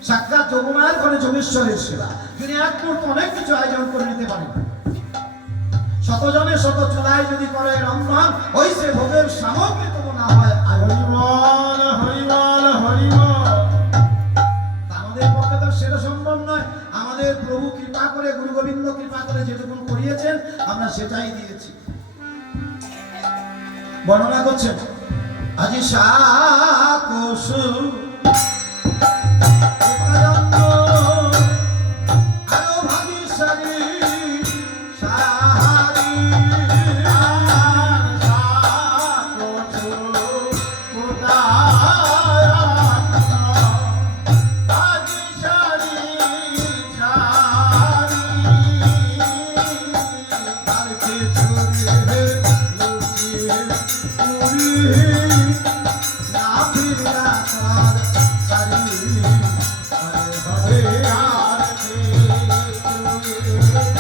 সাক্ষাৎ যোগমায়ের ঘরে যোগেশ্বরের সেবা। যদি এক মুহূর্তে অনেক কিছু আয়োজন করে নিতে পারেন, শতজনে শত চুলায় যদি করে রন্ধন, ওই সে ভোগের সামগ্রী তবু না হয়। হরি বল হরি বল হরি বল। আমাদের পক্ষে তো সেটা সম্ভব নয়। আমাদের প্রভু কৃপা করে, গুরু গোবিন্দ কৃপা করে যেটুকু করিয়েছেন আমরা সেটাই দিয়েছি। বর্ণনা করছেন, আজি সাকসু হরে হরে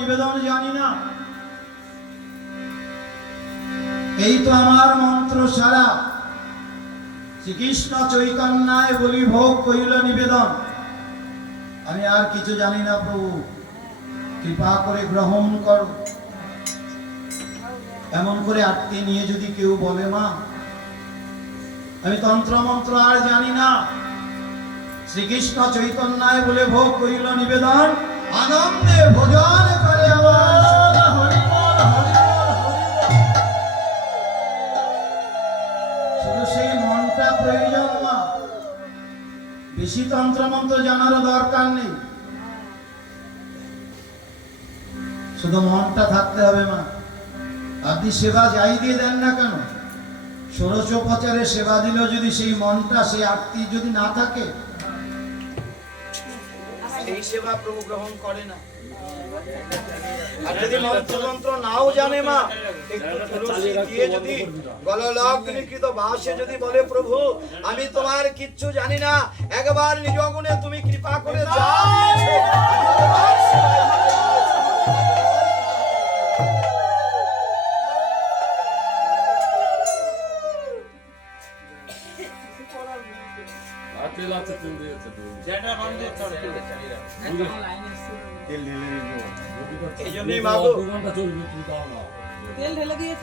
নিবেদন জানি না। এই তো আমার মন্ত্র সারা শ্রীকৃষ্ণ চৈতন্যায় বলি ভোগ কইল নিবেদন। আমি আর কিছু জানি না প্রভু, কৃপা করে গ্রহণ করো। এমন করে আটকে নিয়ে যদি কেউ বলে মা আমি তন্ত্র মন্ত্র আর জানি না, শ্রীকৃষ্ণ চৈতন্যায় বলে ভোগ করিল নিবেদন, আনন্দে ভোজন করে আমার শুধু সেই মনটা প্রয়োজন মা, বেশি তন্ত্র মন্ত্র জানারও দরকার নেই, শুধু মনটা থাকতে হবে মা। আপনি সেবা যাই দিয়ে দেন না কেন, ষোড়শোপচারে সেবা দিল যদি সেই মনটা সেই আরতি যদি না থাকে, এই সেবা প্রভু গ্রহণ করে না। আর যদি মন্ত্র নাও জানে মা, একটু তুলসী দিয়ে যদি গললগ্নিকৃত বাসে যদি বলে প্রভু আমি তোমার কিচ্ছু জানি না, একবার নিজ গুণে তুমি কৃপা করে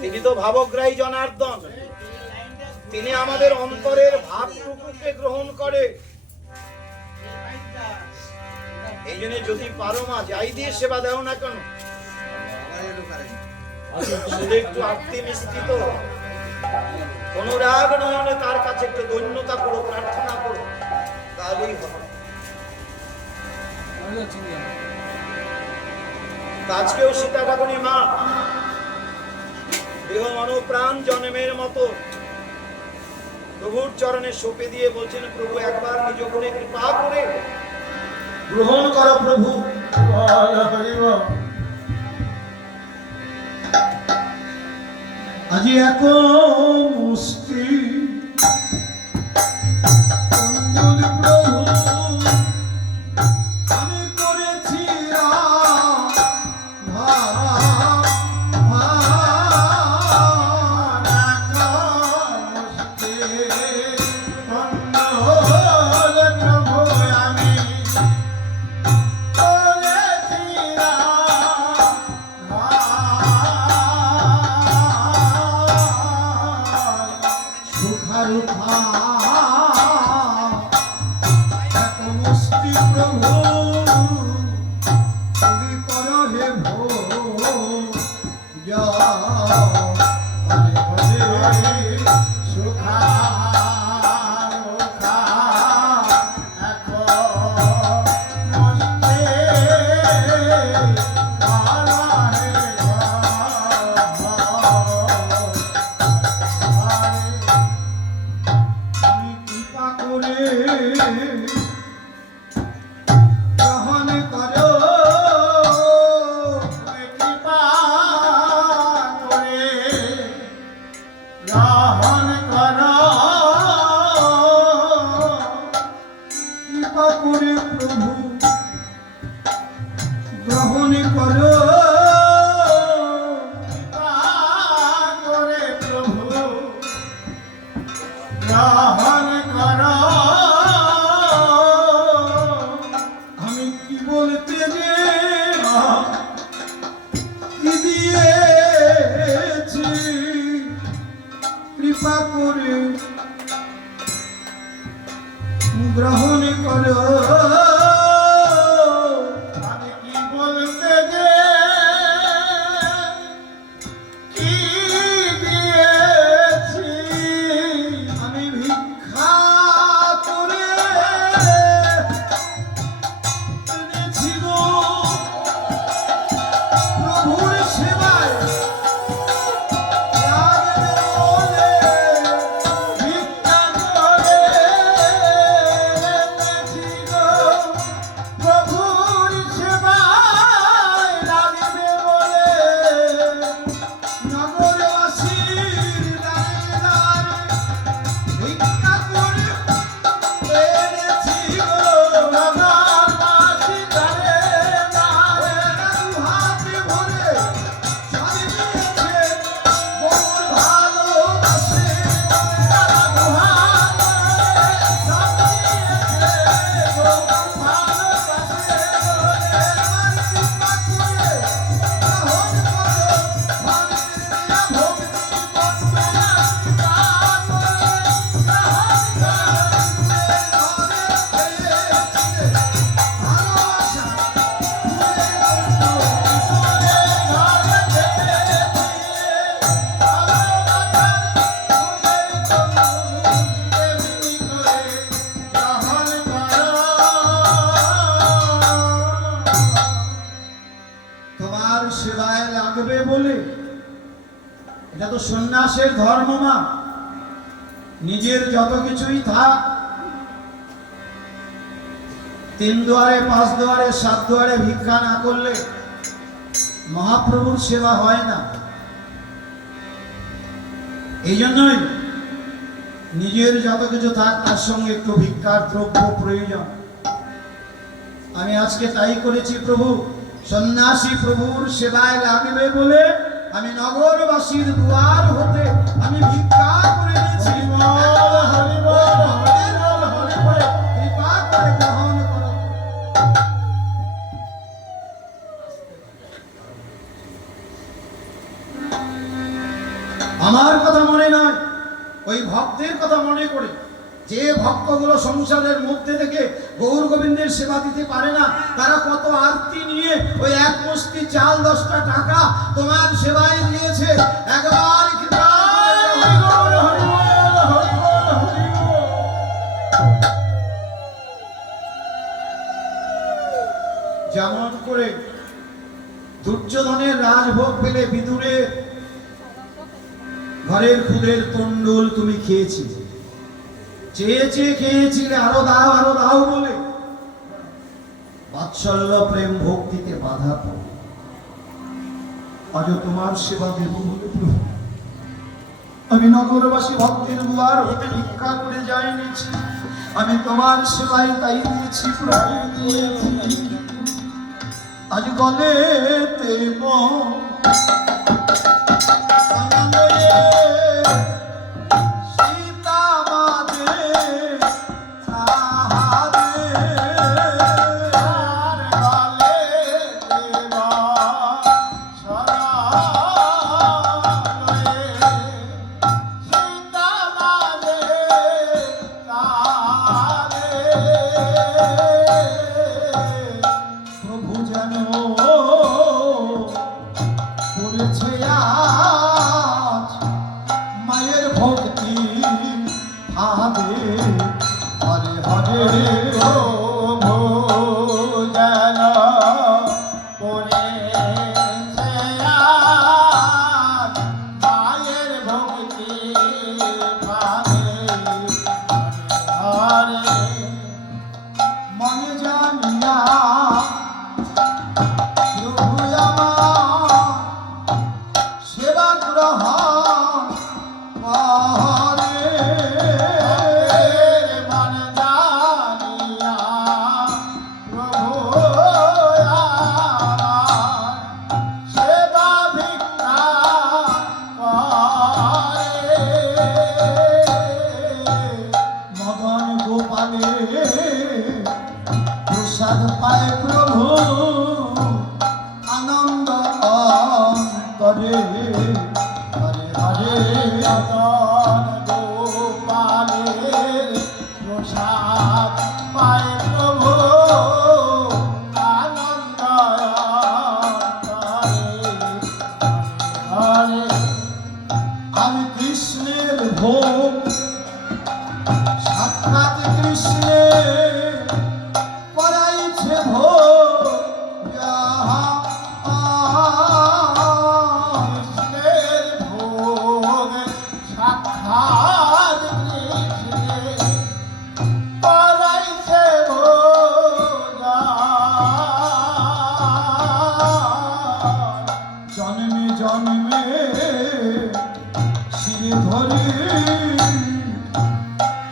তিনি তো ভাবগ্রাহী জনার্দন, তিনি আমাদের অন্তরের ভাবটুকুকে গ্রহণ করে। এই জন্য যদি পারো মা যাই দিয়ে সেবা দেও না কেন, শুধু একটু আত্মি মিশ্রিত অনুরাগ নয়নে তার কাছে একটু দৈন্যতা করো, প্রার্থনা করো, তাহলেই হবে। আজকেও সীতা ঠাকুরী মা দেহ মনো প্রাণ জন্মের মতো প্রভুর চরণে সঁপে দিয়ে বলছেন, প্রভু একবার নিজ গুণে কৃপা করে গ্রহণ করো প্রভু। বল হরি বল। আজি এক মুষ্টি অঞ্জল প্রভু আমি করেছি গ্রহণ করো। আমি কি বলতে যে কি দিয়েছি, আমি ভিক্ষা করে এনেছি গো প্রভুর সেবায় লাগবে বলে ভিক্ষা করে এনেছি গো প্রভুর সেবায় লাগবে বলে। নগরবাসীর দাঁড়ে দাঁড়ে ভিক্ষা করে এনেছি গো নগরবাসী দাঁড়ে দাঁড়ে হাতে ভরে সব দিয়েছে বড় ভালোবাসে তোমার সেবায় লাগবে বলে। এটা তো সন্ন্যাসের ধর্ম মা। নিজের যত কিছুই থাক, 3 দুয়ারে 5 দুয়ারে 7 দুয়ারে ভিক্ষা না করলে মহাপ্রভুর সেবা হয় না। এই জন্যই নিজের যত কিছু থাক তার সঙ্গে একটু ভিক্ষার দ্রব্য প্রয়োজন। আমি আজকে তাই করেছি প্রভু। সন্ন্যাসী প্রভুর সেবায় লাগবে বলে আমি নগরবাসীর দুয়ার হতে আমি ভিক্ষা করে দিয়েছি। কৃপা করে গ্রহণ করো। আমার কথা মনে নয়, ওই ভক্তের কথা মনে করে। যে ভক্তগুলো সংসারের মধ্যে থেকে গৌর গোবিন্দের সেবা দিতে পারে না, তারা কত আরতি নিয়ে ওই এক মুষ্টি চাল 10টা টাকা তোমার সেবায় দিয়েছে। একবার কৃপা করে যেমন করে 2 ভোগ পেলে বিদুরে ঘরের খুদের তন্ডুল তুমি খেয়েছি, চেয়ে চেয়ে খেয়েছিলে আরো দাও বলে। বাৎসল্য প্রেম ভক্তিতে বাধা পড়ে আজ তোমার সেবা দেব বলে প্রভু আমি নগরবাসী ভক্তের দুয়ার হতে ভিক্ষা করে যাইনিছি, আমি তোমার সেবায় তাই দিয়েছি প্রভু দিয়েছি। আজ গলেতে সীতা মাদে প্রভু যেন করেছে আজ মায়ের ভক্তি আদে হরে হরে প্রভু যেন করেছে আজ মায়ের ভক্তি ভাবে হরে মনে জানিয়া প্রভু আমার সেবা গ্রহণ করে। মন জানিয়া প্রভু আমার সেবা ভিক্ষা করে। মদন গোপালে প্রসাদ পায় প্রভু আনন্দ অন্তরে হরে হরে মদন গোপালের প্রসাদ পায় প্রভু আনন্দ অন্তরে। হরে আমি কৃষ্ণের ভোগ সাক্ষাৎ কৃষ্ণে করাইছে ভোগ যাহা কৃষ্ণের ভোগ সাক্ষাৎ কৃষ্ণে করাইছে ভোগ। জন্মে জন্মে শিরে ধরি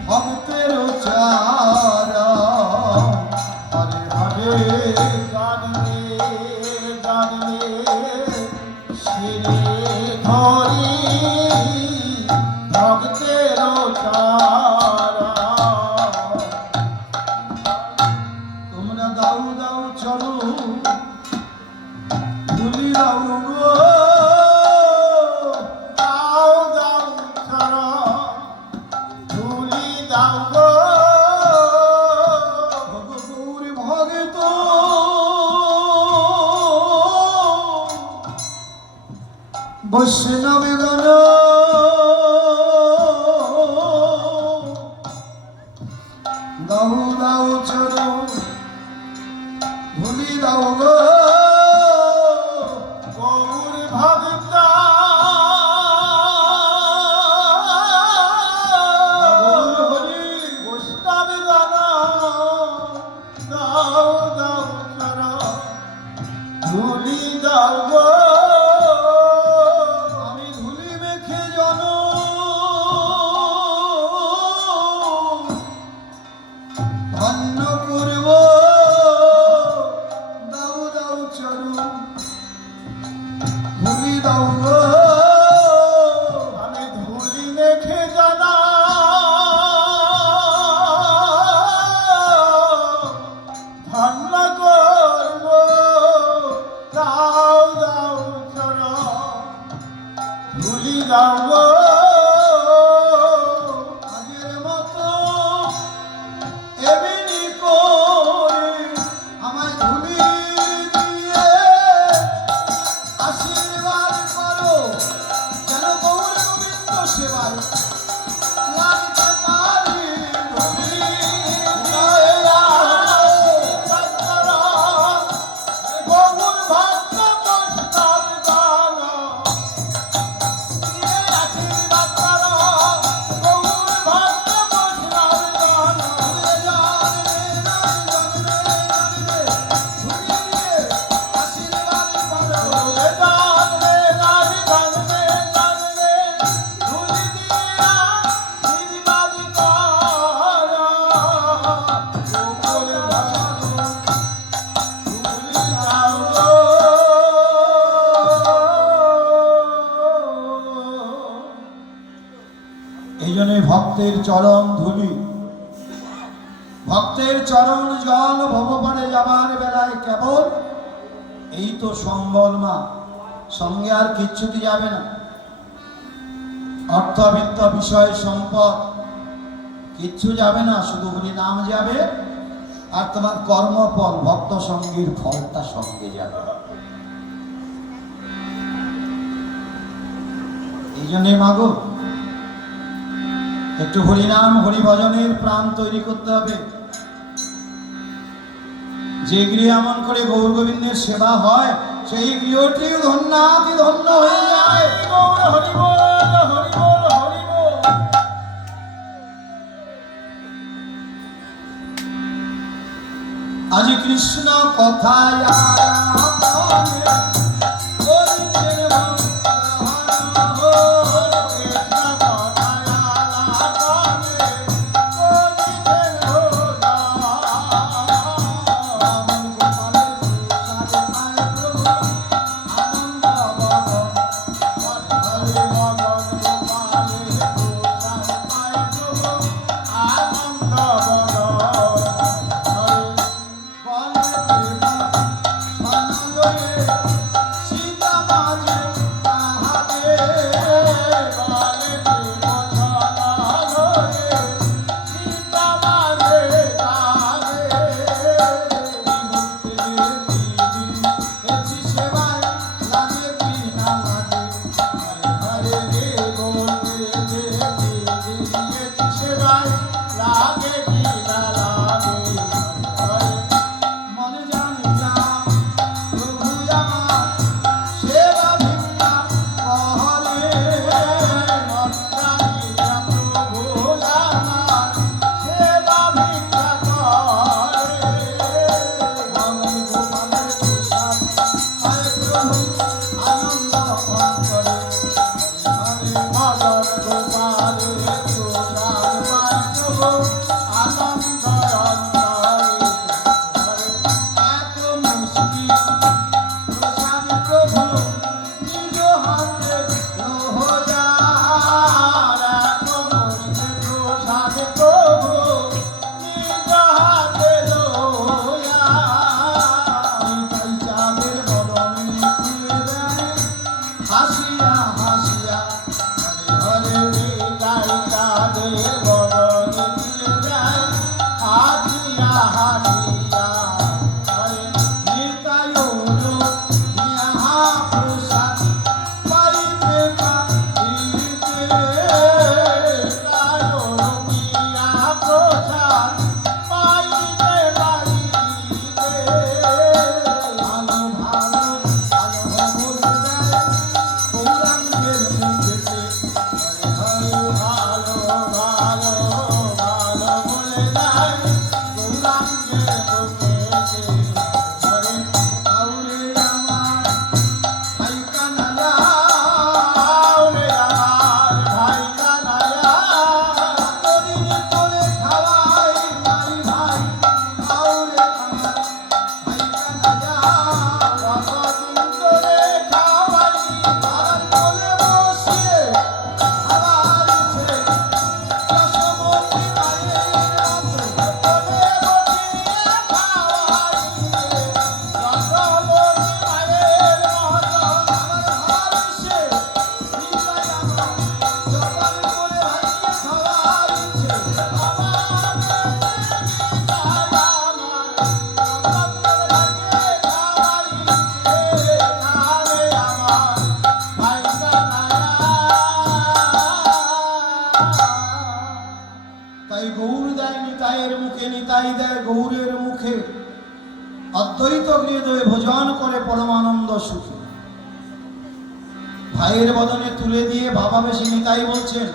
ভক্তের চারা হরে হরে জন্মে জন্মে শিরে ধরি ভক্তের চারা। তোমরা দাও দাও চলো ভুলি দাও গো দাও দাও চরণ ধুলি দাও গো। ভগবুর ভগত বৈষ্ণবগণ দাও দাও চলো ভুলি দাও গো গৌর ভক্ত হরি বৈষ্ণব গণ দাও দাও চরণ ধুলি দাও গো। আমি ধুলি মেখে জন ধন্য করব দাও দাও চরণ ধুলি দাও গো আমি ধুলি মেখে জানা ধন্য করব দাও দাও চরণ ধুলি দাও গো। আগের মতো এমনি করে আমায় ধুলি দিয়ে আশীর্বাদ করো যেন গৌর গোবিন্দ সেবায় লাগতে পারি ধুলি গায়ে গৌর ভক্ত বৈষ্ণব জন্য ভক্তের চরণ ধুলি, ভক্তের চরণ জল ভবপানে যাবার বেলায় কেবল এই তো সম্বল মা, সঙ্গে আর কিচ্ছুটি যাবে না। অর্থবিত্ত বিষয় সম্পদ কিচ্ছু যাবে না, শুধু হরি নাম যাবে আর তোমার কর্মফল ভক্ত সঙ্গীর ফলটা সঙ্গে যাবে। এই জন্যে মাগো একটু হরিনাম হরিভজনের প্রাণ তৈরি করতে হবে। যে গৃহে এমন করে গৌর গোবিন্দের সেবা হয় সেই গৃহটি ধন্যাতি ধন্য হয়ে যায়। গৌর হরি বল, হরি বল, হরি বল। আজ কৃষ্ণ কথায় অদ্বৈত হৃদয়ে ভোজন করে পরমানন্দ সুখে। ভাইয়ের বদনে তুলে দিয়ে বাবা বেশি নিতাই বলছেন,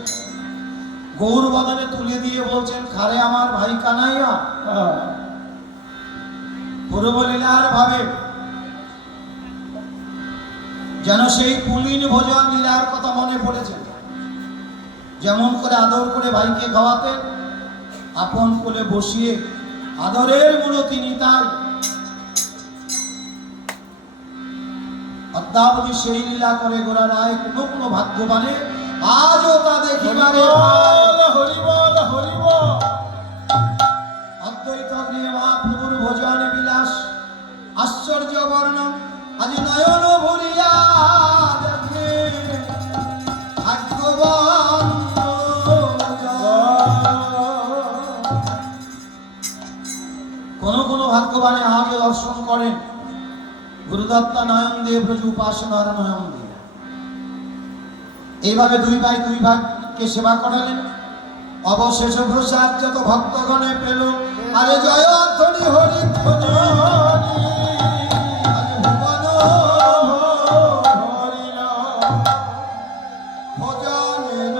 গৌর বদনে তুলে দিয়ে বলছেন খারে আমার ভাই কানাইয়া। পূর্ব লীলার ভাবে যেন সেই পুলিন ভোজন লীলার কথা মনে পড়েছে। যেমন করে আদর করে ভাইকে খাওয়াতেন, আপন কোলে বসিয়ে আদরের মূরতি নিতাই। অদ্যাবধি সেই লীলা করে গোরা রায় কোনো কোনো ভাগ্যবানে আজও তা দেখিবারে বল হরি বল হরি বল অদ্বৈত গৃহে মহাপ্রভুর ভোজন বিলাস আশ্চর্য বর্ণ আজ নয়ন ভরিয়া দেখে ভাগ্যবান কোন ভাগ্যবানে আজও দর্শন করেন গুরুদত্তা নয়ন দিয়ে ব্রজ উপাসনার নয়ন দিয়ে এইভাবে দুই ভাই দুই ভাগকে সেবা করালেন। অবশেষ প্রসাদ যত ভক্তগণে পেল আরে জয় ধ্বনি হরি ধ্বনি আজ ভুবন হরিল ভজনেন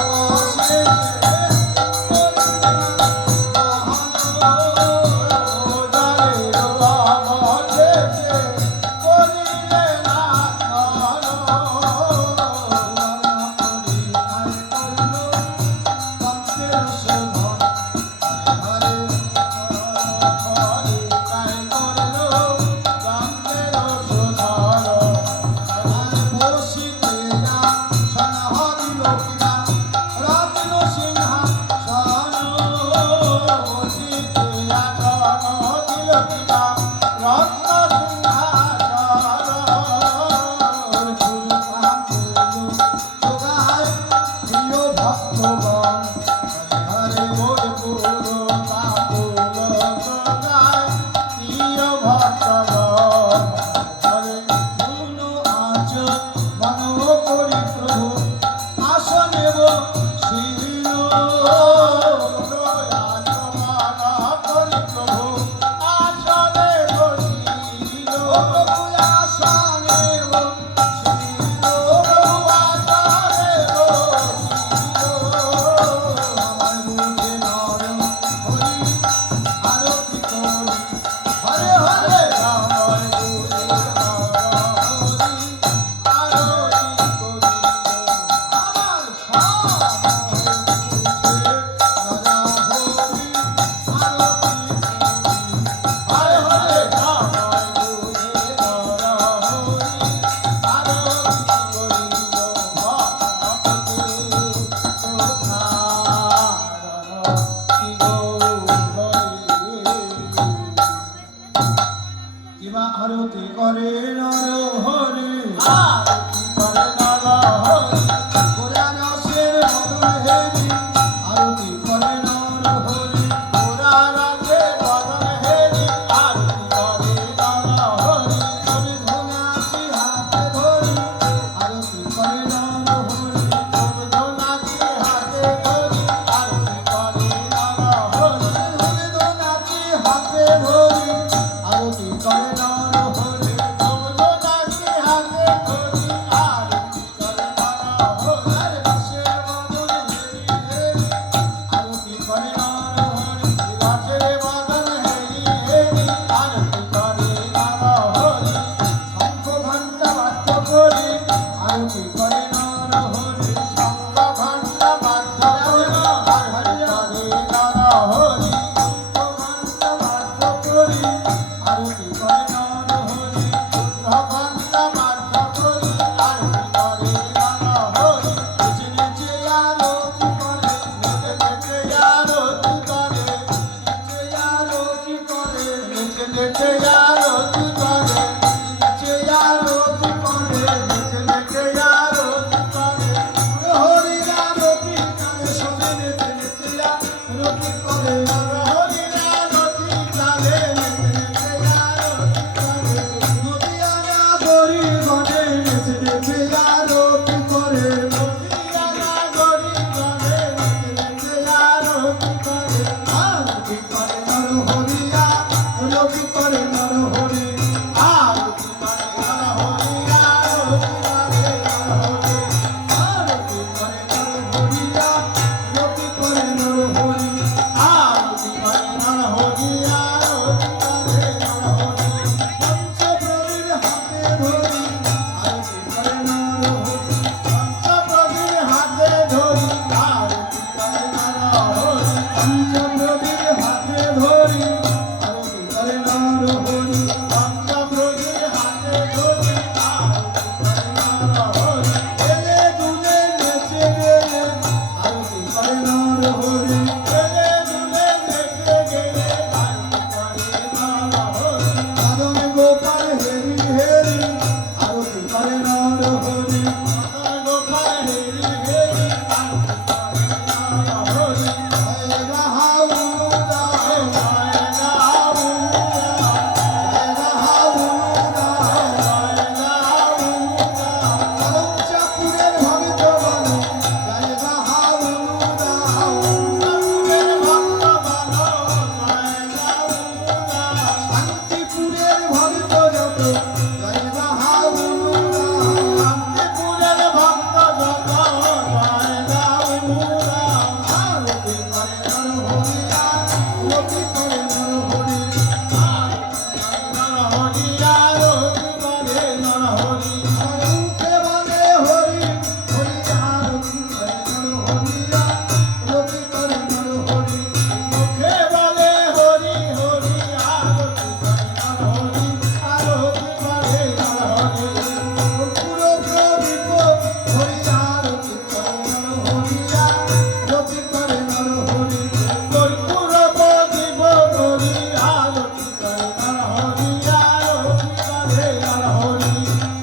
অবশেষে আরতি করে নর হরি আরতি করে নর হরি গোরা রসের মধুর হেরি আরতি করে নর হরি গোরা রসের মধুর হেরি আরতি করে নর হরি হরি ধনাচি হাতে ধরি আরতি করে নর হরি হরি ধনাচি হাতে ধরি আরতি করে নর হরি হরি ধনাচি হাতে ধরি আরতি করে নর হরি গোপাল হেরি হেরি হরি জয় রাহুদা জয় রাহুদা জয় রাহুদা জয় রাহুদা পঞ্চপুরের ভক্তগণ জয় রাহুদা পঞ্চপুরের ভক্তগণ জয় রাহুদা শান্তিপুরের ভক্ত যত জয় রাহুদা শান্তিপুরের ভক্ত যত জয় রাহুদা আরতি করে নর হরিয়া আরতি করে নর হরি নর হরি আরতি করে নর হরি মুখে বলে হরি হরি আরতি করে নর হরিয়া আরতি করে নর হরি মুখে বলে হরি হরি আরতি করে নর হরি আরতি করে নর হরি পুরো প্রদীপ হরি আরতি করে নর হরিয়া আরতি করে নর হরি কর্পূর প্রদীপ হরি আরতি করে নর হরিয়া আরতি করে নর হরি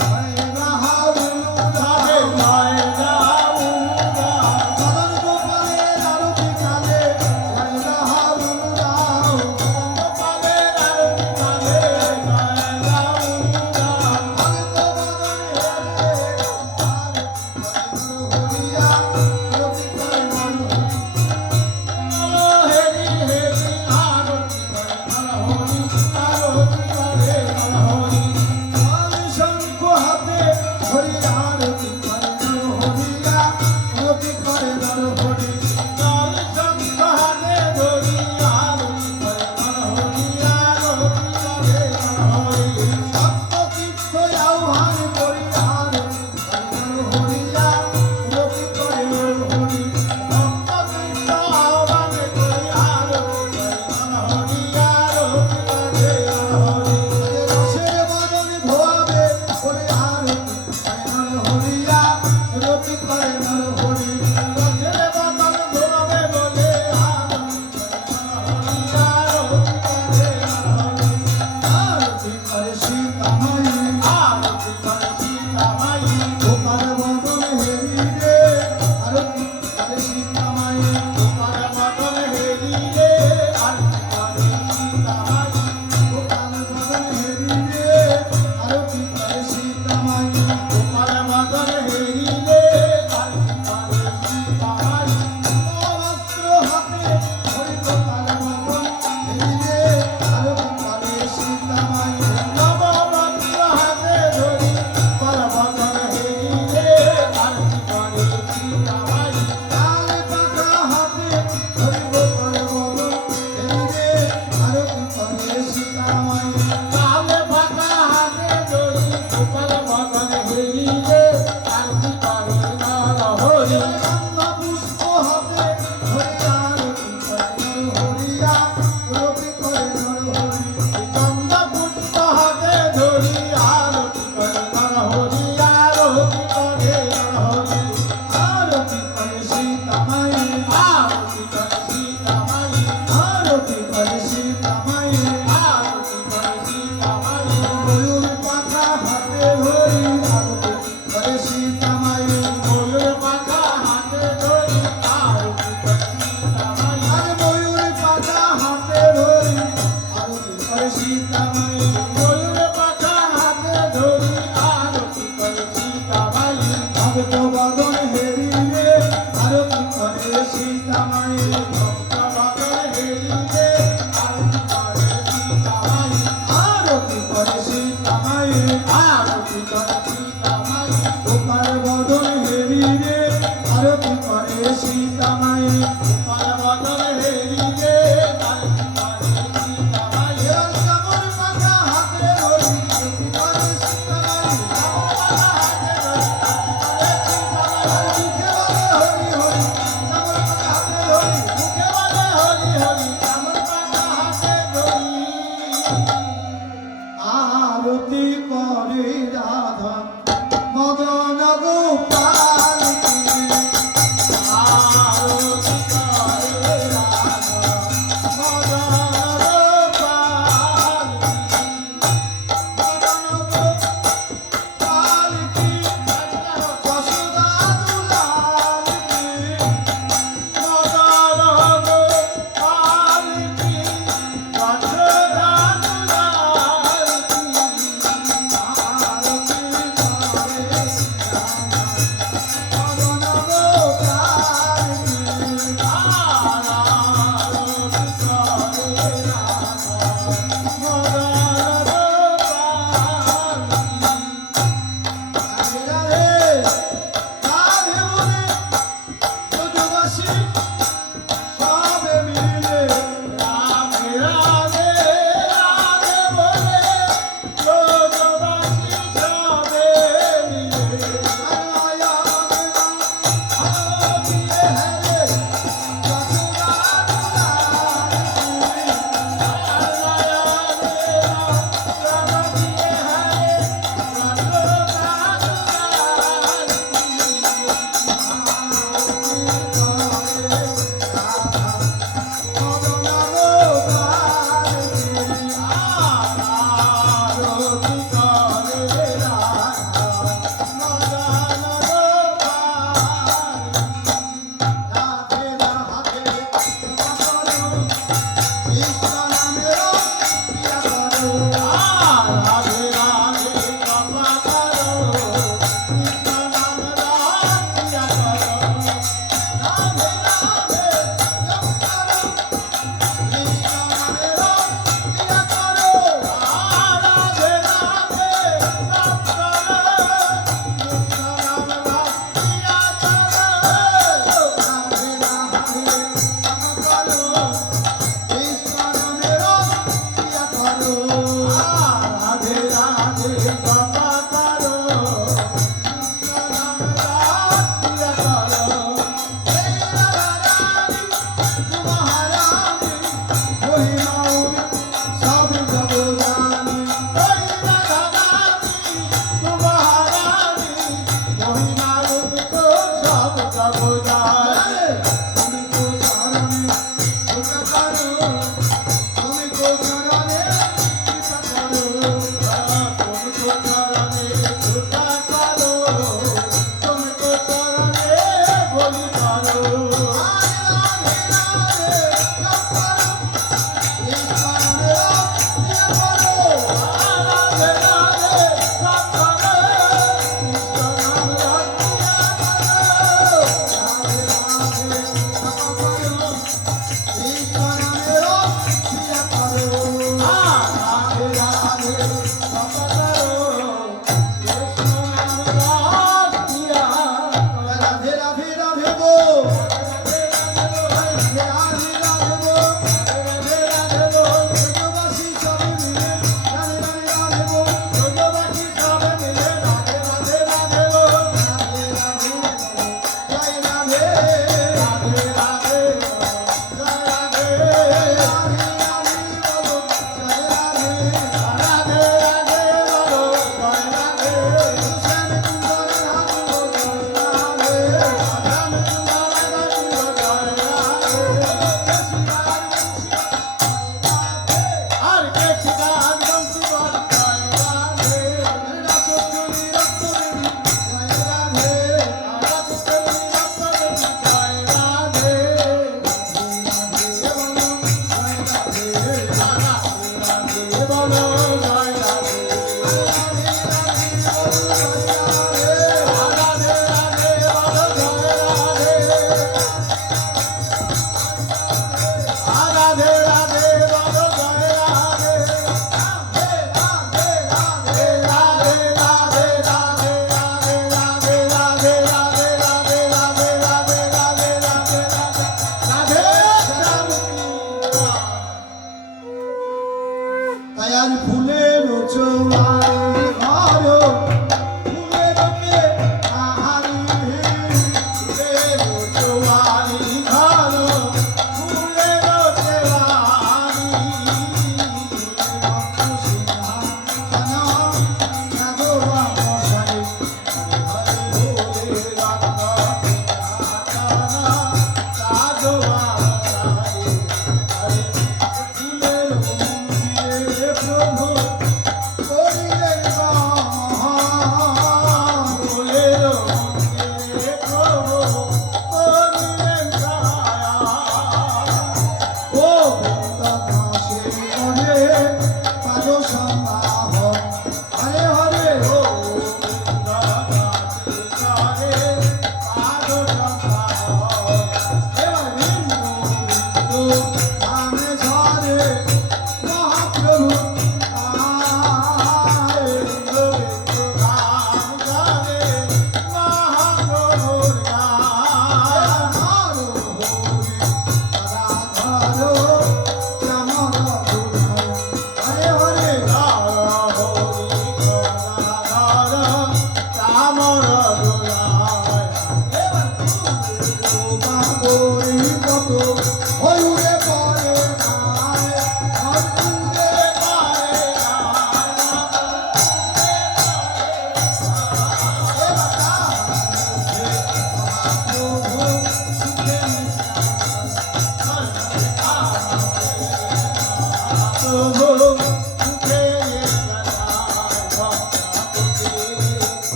জয় রাহুদা জয় রাহুদা মদন গোপালের আরতি কালে জয় রাহুদা মদন গোপালের আরতি কালে জয় রাহুদা ভক্ত বদনে হরিয়া আরতি করে নর হেরি হেরি আরতি করে নর হরি আরতি করে নর হরি লাল শঙ্খ হাতে হরি আরতি করে নর হরিয়া আরতি করে নর হরি লাল শঙ্খ হাতে ধরি আরতি করে নর হরিয়া আরতি করে নর হরি সপ্ত তীর্থ আহ্বান করি আরতি করে নর হরিয়া আরতি করে নর হরি সপ্ত তীর্থ আহ্বান করি আরতি করে নর হরিয়া আরতি করে নর হরি রসের বদন ধোয়াবে করে আরতি করে নর হরিয়া আরতি করে নর হরি রসের বদন ধোয়াবে বলে আরতি করে নর হরিয়া আরতি করে নর হরি আরতি করে সীতা মাই গোপাল বদন হেরি রে আরতি করে সীতা মাই গোপাল বদন হেরি রে আরতি করে সীতা মাই গোপাল বদন হেরি রে আরতি করে সীতা মাই গোপাল বদন হেরি রে আরতি করে সীতা মাই বস্ত্র হাতে হরি গোপাল বদন হেরি রে আরতি করে সীতা মাই নববস্ত্র হাতে ধরি গোপাল বদন হেরি রে আরতি করে সীতা মাই লাল পাখা হাতে ধরি গোপাল বদন হেরি রে আরতি করে সীতা মাই লাল পাখা হাতে ধরি গোপাল বদন হেরি রে আরতি করে নর হরি অন্ন পুষ্প হাতে ধরি আরতি করে নর হরিয়া আরতি করে নর হরি গন্ধ পুষ্প হাতে ধরি আরতি করে নর হরিয়া আরতি করে নর হরি আরতি করে সীতা মাই আরতি করে সীতা মাই আরতি করে সীতা মাই আরতি করে সীতা মাই ময়ূর পাখা হাতে ধরি আরতি করে সীতা মাই ময়ূর পাখা হাতে ধরি আরতি করে সীতা মাই আরে ময়ূর পাখা হাতে ধরি আরতি করে সীতা মাই ময়ূর পাখা হাতে ধরি আরতি করে সীতা মাই ভক্ত বদন হেরি রে আরতি করে সীতা মাই ভক্ত বদন হেরি রে আরতি করে সীতা মাই আরতি করে সীতা মাই আরতি করে সীতা মাই গোপাল বদন হেরি রে আরতি করে সীতা মাই গোপাল বদন হেরি রে আরতি করে সীতা মাই এবার কামর পাখা হাতে ধরি আরতি করে সীতা মাই কামর পাখা হাতে ধরি আরতি করে সীতা মাই মুখে বলে হরি হরি কামর পাখা হাতে ধরি আরতি করে রাধা মদন গোপাল কি আরতি করে রাধা মদন গোপাল কি মদন গোপাল কি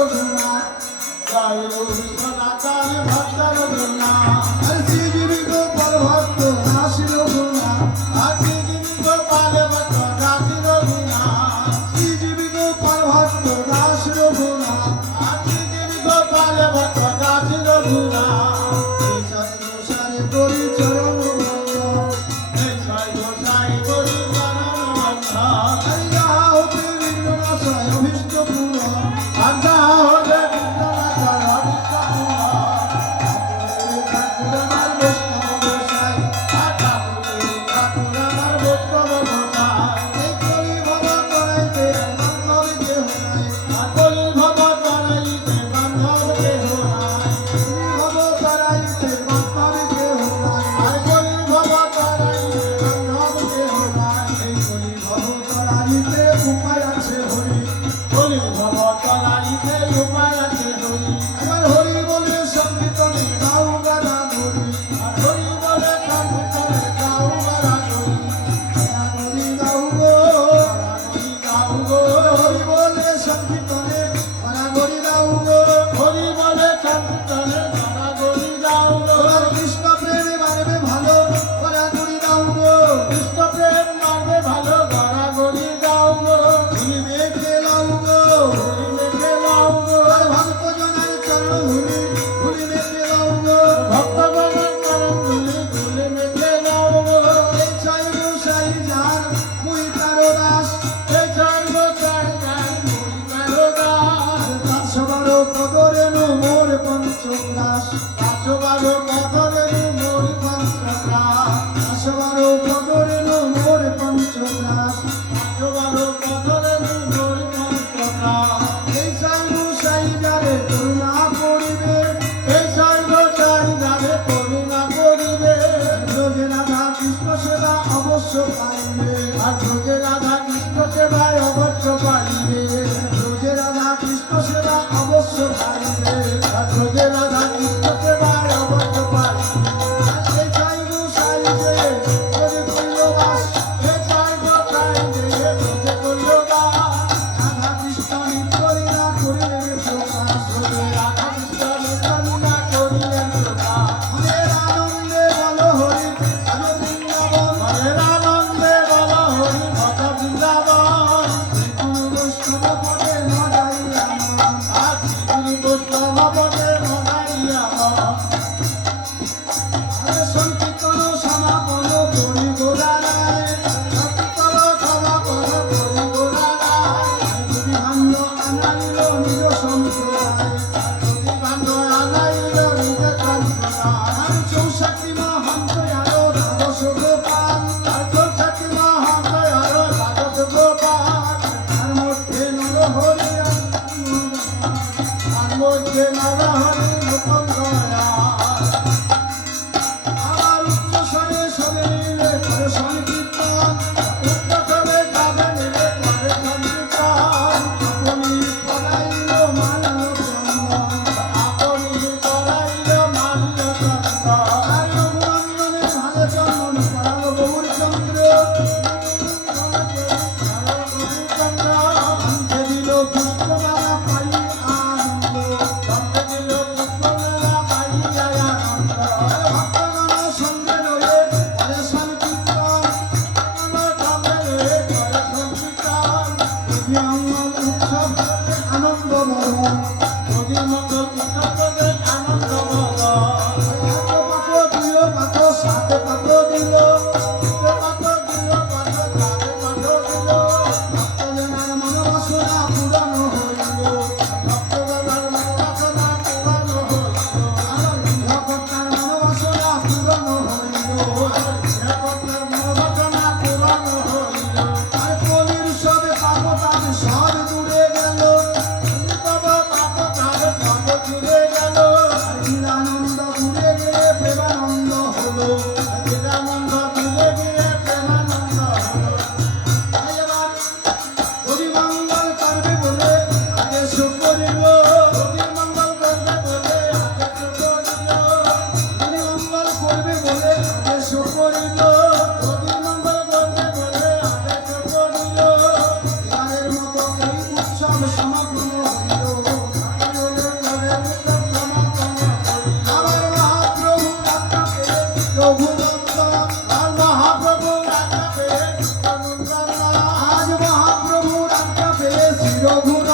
রঘুনাথ জয় রবি সনাতন ভক্ত রঘুনাথ শ্রীজীবী গোপাল ভক্ত দাস রঘুনাথ শ্রীজীবী গোপাল ভক্ত দাস রঘুনাথ শ্রীজীবী গোপাল ভক্ত দাস রঘুনাথ শ্রীজীবী গোপাল ভক্ত দাস রঘুনাথ জয় গোসাই করি চরণ বন্ধ জয় গোসাই করি চরণ বন্ধ আল্লাহ হতে বিঘ্ননাশয় অভীষ্ট পূরণ আল্লাহ হতে বিঘ্ননাশয় অভীষ্ট পূরণ ঠাকুর আমার বৈষ্ণব গোসাই ঠাকুর আমার বৈষ্ণব গোসাই এই কলি ভব করাইতে বান্ধব কেহ নাই কলি ভব করাইতে বান্ধব কেহ নাই ভব করাইতে বান্ধব কেহ নাই আর কলি ভব করাইতে বান্ধব কেহ নাই এই কলি ভব করাইতে উপায় আছে হরি কলি ভব করাইতে উপায় আছে হরি এবার হরি বলে সংকীর্তনে গাও গানা হরি আর হরি বলে সংকীর্তনে গাও গানা হরি হরি গাও গো হরি গাও গো হরি বলে সংকীর্তনে গানা হরি গাও গো হরি বলে সংকীর্তনে গানা হরি গাও গো আর কৃষ্ণ প্রেমে বাড়বে ভালো গানা হরি গাও গো কৃষ্ণ প্রেম বাড়বে ভালো গানা হরি গাও গো তুমি মেঘে লাও গো তুমি মেঘে লাও গো আর ভক্ত জনাই চরণ ধুলি ধুলি মেঘে লাও গো ভক্ত জনাই চরণ ধুলি ধুলি মেঘে লাও গো এই জয় গোসাই যার মুই তারো দাস এই জয় গোসাই যার মুই তারো দাস তার সবারও পদরেণু মোর পঞ্চগ্রাস তার সবারও পদরেণু মোর পঞ্চগ্রাস তার সবারও পদরেণু মোর পঞ্চগ্রাস তার সবারও পদরেণু মোর পঞ্চগ্রাস এই জয় গোসাই যারে করুণা করিবে এই জয় গোসাই যারে করুণা করিবে রোজে রাধা কৃষ্ণ সেবা অবশ্য পাইবে আর রোজে রাধা কৃষ্ণ সেবায় অবশ্য পাইবে রোজে রাধা কৃষ্ণ সেবা অবশ্য পাইবে আর রোজে রাধা কৃষ্ণ সেবায় অবশ্য পাইবে এই জয় গোসাই যে রোজে করল বাস এই জয় গোসাই যে রোজে করল বাস রাধা কৃষ্ণ নিত্যলীলা করিলেন প্রকাশ রোজে রাধা কৃষ্ণ নিত্যলীলা করিলেন প্রকাশ মনের আনন্দে বল হরি ভজ বৃন্দাবন মনের আনন্দে বল হরি ভজ বৃন্দাবন শ্রীগুরু বৈষ্ণব পদে মজাইয়া মন আর শ্রীগুরু বৈষ্ণব পদে মজাইয়া মন আরে সংকীর্তন সমাপন করি গোড়ায় সংকীর্তন সমাপন করি গোড়ায় যদি ভাণ্ড আনাইল নিজ সম্প্রদায় যদি ভাণ্ড আনাইল নিজ সম্প্রদায় আর 64 মহান্ত আরো দ্বাদশ গোপাল আর 64 মহান্ত আরো দ্বাদশ গোপাল তার মধ্যে নরহরি তার মধ্যে নরহরি মুকুন্দ আবার উচ্চ স্বরে সবে মিলে করে সংকীর্তন উচ্চ স্বরে গাবে মিলে করে সংকীর্তন আপনি পড়াইল মাল্য চন্দন আপনি পড়াইল মাল্য চন্দন আর রঘুনন্দনের ভালো চন্দন পড়াল গৌরচন্দ্র কণ্ঠে দিল পুষ্পমালা পাই আনন্দ কণ্ঠে দিল পুষ্পমালা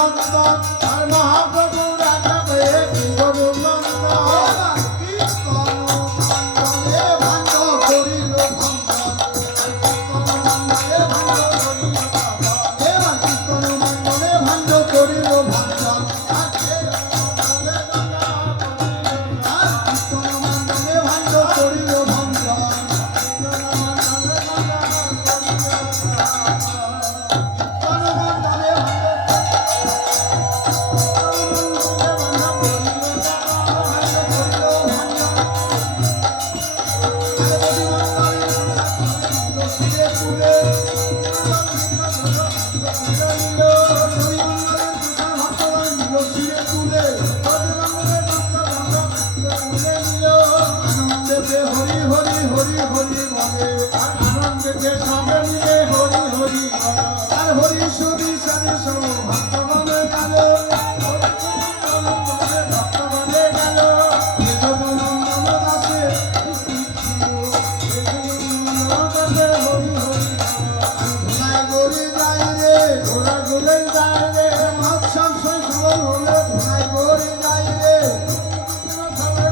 নন্দন আর মহাপ্রভু রাজা হয়ে কি গরু নন্দন কীর্তন মণ্ডলে ভাণ্ড করিল ভঙ্গন কীর্তন মণ্ডলে ভাণ্ড করিল ভঙ্গন কীর্তন মণ্ডলে ভাণ্ড করিল ভঙ্গন হরি হরি হরি হরি বলে আনন্দে সবে মিলে হরি হরি আর হরি সুরি সারি সব ভক্ত বলে গেল ভক্ত বলে গেল নন্দন দাসে হরি হরি ঘোড়ায় গড়ে যায় রে ঘোড়া ঘুরে যায় রে মহোৎসব শৈশব হলে ঘোড়ায় গড়ে যায় রে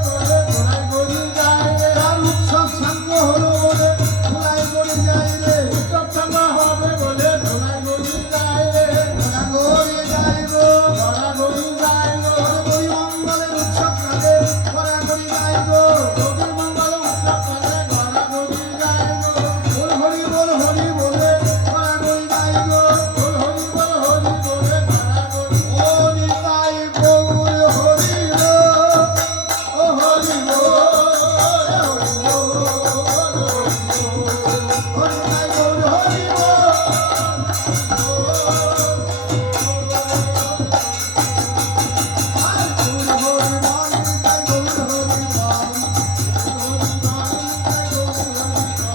ঘোড়ায় গড়ে যায় রে আর উৎসব সাঙ্গ হলো বলে ঘোড়ায় গড়ে যায় রে উৎসব সাঙ্গ হবে বলে ঘোড়ায় গড়ে যায় রে ঘোড়া গড়ে যায় গো ঘোড়া গড়ে যায় গো গরি মঙ্গলের উৎসব কালে ঘোড়া গড়ে যায় গো গরি মঙ্গলের উৎসব কালে ঘোড়া গড়ে যায় গো বল হরি বলে ঘোড়া গড়ে যায় গো বল হরি বলে ঘোড়া গড়ে ও নিতাই গৌর হরি গো ও হরি গো হরি নাই গৌর হরি গো আর গৌর হরি বল নিতাই গৌর হরি বল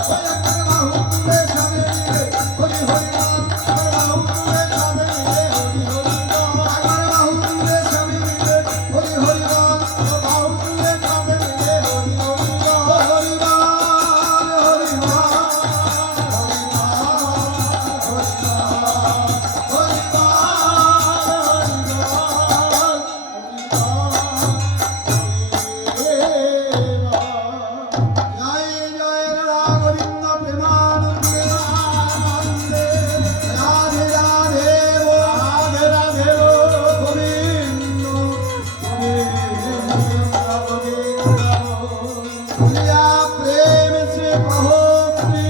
ওই একটা বাহু তুলে সামনে নিলে হরি হরি বল আর বাহু তুলে সামনে নিলে হরি হরি বল আর বাহু তুলে সামনে নিলে হরি হরি বল আর বাহু তুলে সামনে নিলে হরি হরি বল হরি বল হরি বল হরি বল হরি বল হরি বল জয় জয় রাধা গোবিন্দ প্রেমানন্দে আনন্দে রাধে রাধে ও রাধে রাধে ও গোবিন্দ प्रिया प्रेम से कहो श्री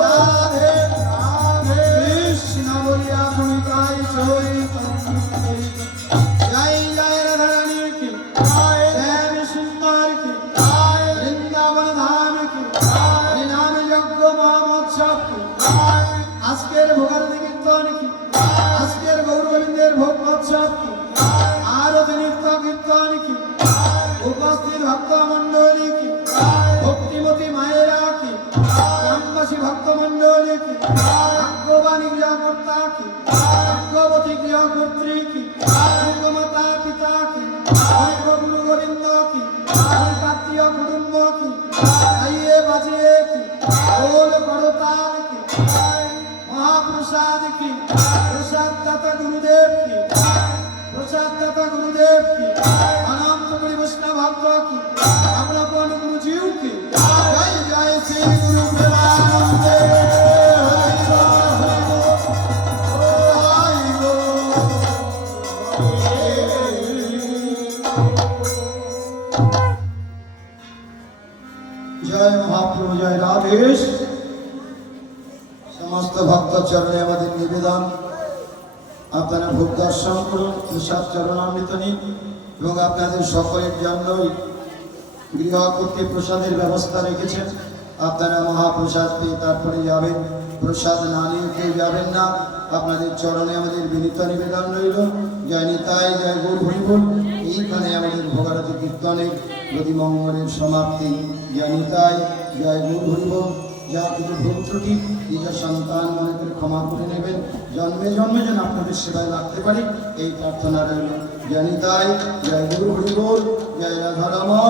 राधे राधे कृष्ण बोलिया भूमिकाई चोई जय जय राधा रानी की श्याम सुंदर की वृंदावन धाम की हरि नाम यज्ञ महोत्सव की আজকের ভোগারতি কীর্তন কি আজকের গৌর গোবিন্দের ভোগ মহোৎসব কি আরতি নৃত্য কীর্তন কি উপস্থিত ভক্ত মণ্ডলী কি ভক্তিমতী মায়েরা কি গ্রামবাসী ভক্ত মণ্ডলী কি ভাগ্যবানী গৃহকর্তা কি ভাগ্যবতী গৃহকর্ত্রী কি মাতা পিতা কি গুরু গোবিন্দ কি পাত্রীয় কুটুম্ব কি গাইয়ে বাজিয়ে কি ঢোল করতাল কি महाप्रसाद की प्रसाद दाता गुरुदेव की प्रसाद दाता गुरुदेव की अनंत बड़ी वैष्णव भक्त की अपना पौन गुरु जीव की जय जय श्री गुरु प्रेमानंदे हरि बोल हरि बोल जय महाप्रभु जय राधेश সমস্ত ভক্ত চরণে আমাদের নিবেদন আপনারা ভোগ দর্শন করুন প্রসাদ চরণামৃত নিন এবং আপনাদের সকলের জন্যই গৃহ কর্তৃক প্রসাদের ব্যবস্থা রেখেছেন আপনারা মহাপ্রসাদ পেয়ে তারপরে যাবেন প্রসাদ না নিয়ে কেউ যাবেন না আপনাদের চরণে আমাদের বিনীত নিবেদন রইল জয় নিতাই জয় গৌর হরিবোল এইখানে আমাদের ভোগারতি কীর্তনের প্রতি মঙ্গলের সমাপ্তি জয় নিতাই জয় গৌর হরিবোল যা কিছু ভুল ত্রুটি নিজের সন্তান মনে করে ক্ষমা করে নেবেন জন্মে জন্মে যেন আপনাদের সেবায় লাগতে পারি এই প্রার্থনা রইল জয় নিতাই জয় গুরু হরিবোল জয় রাধা রমন।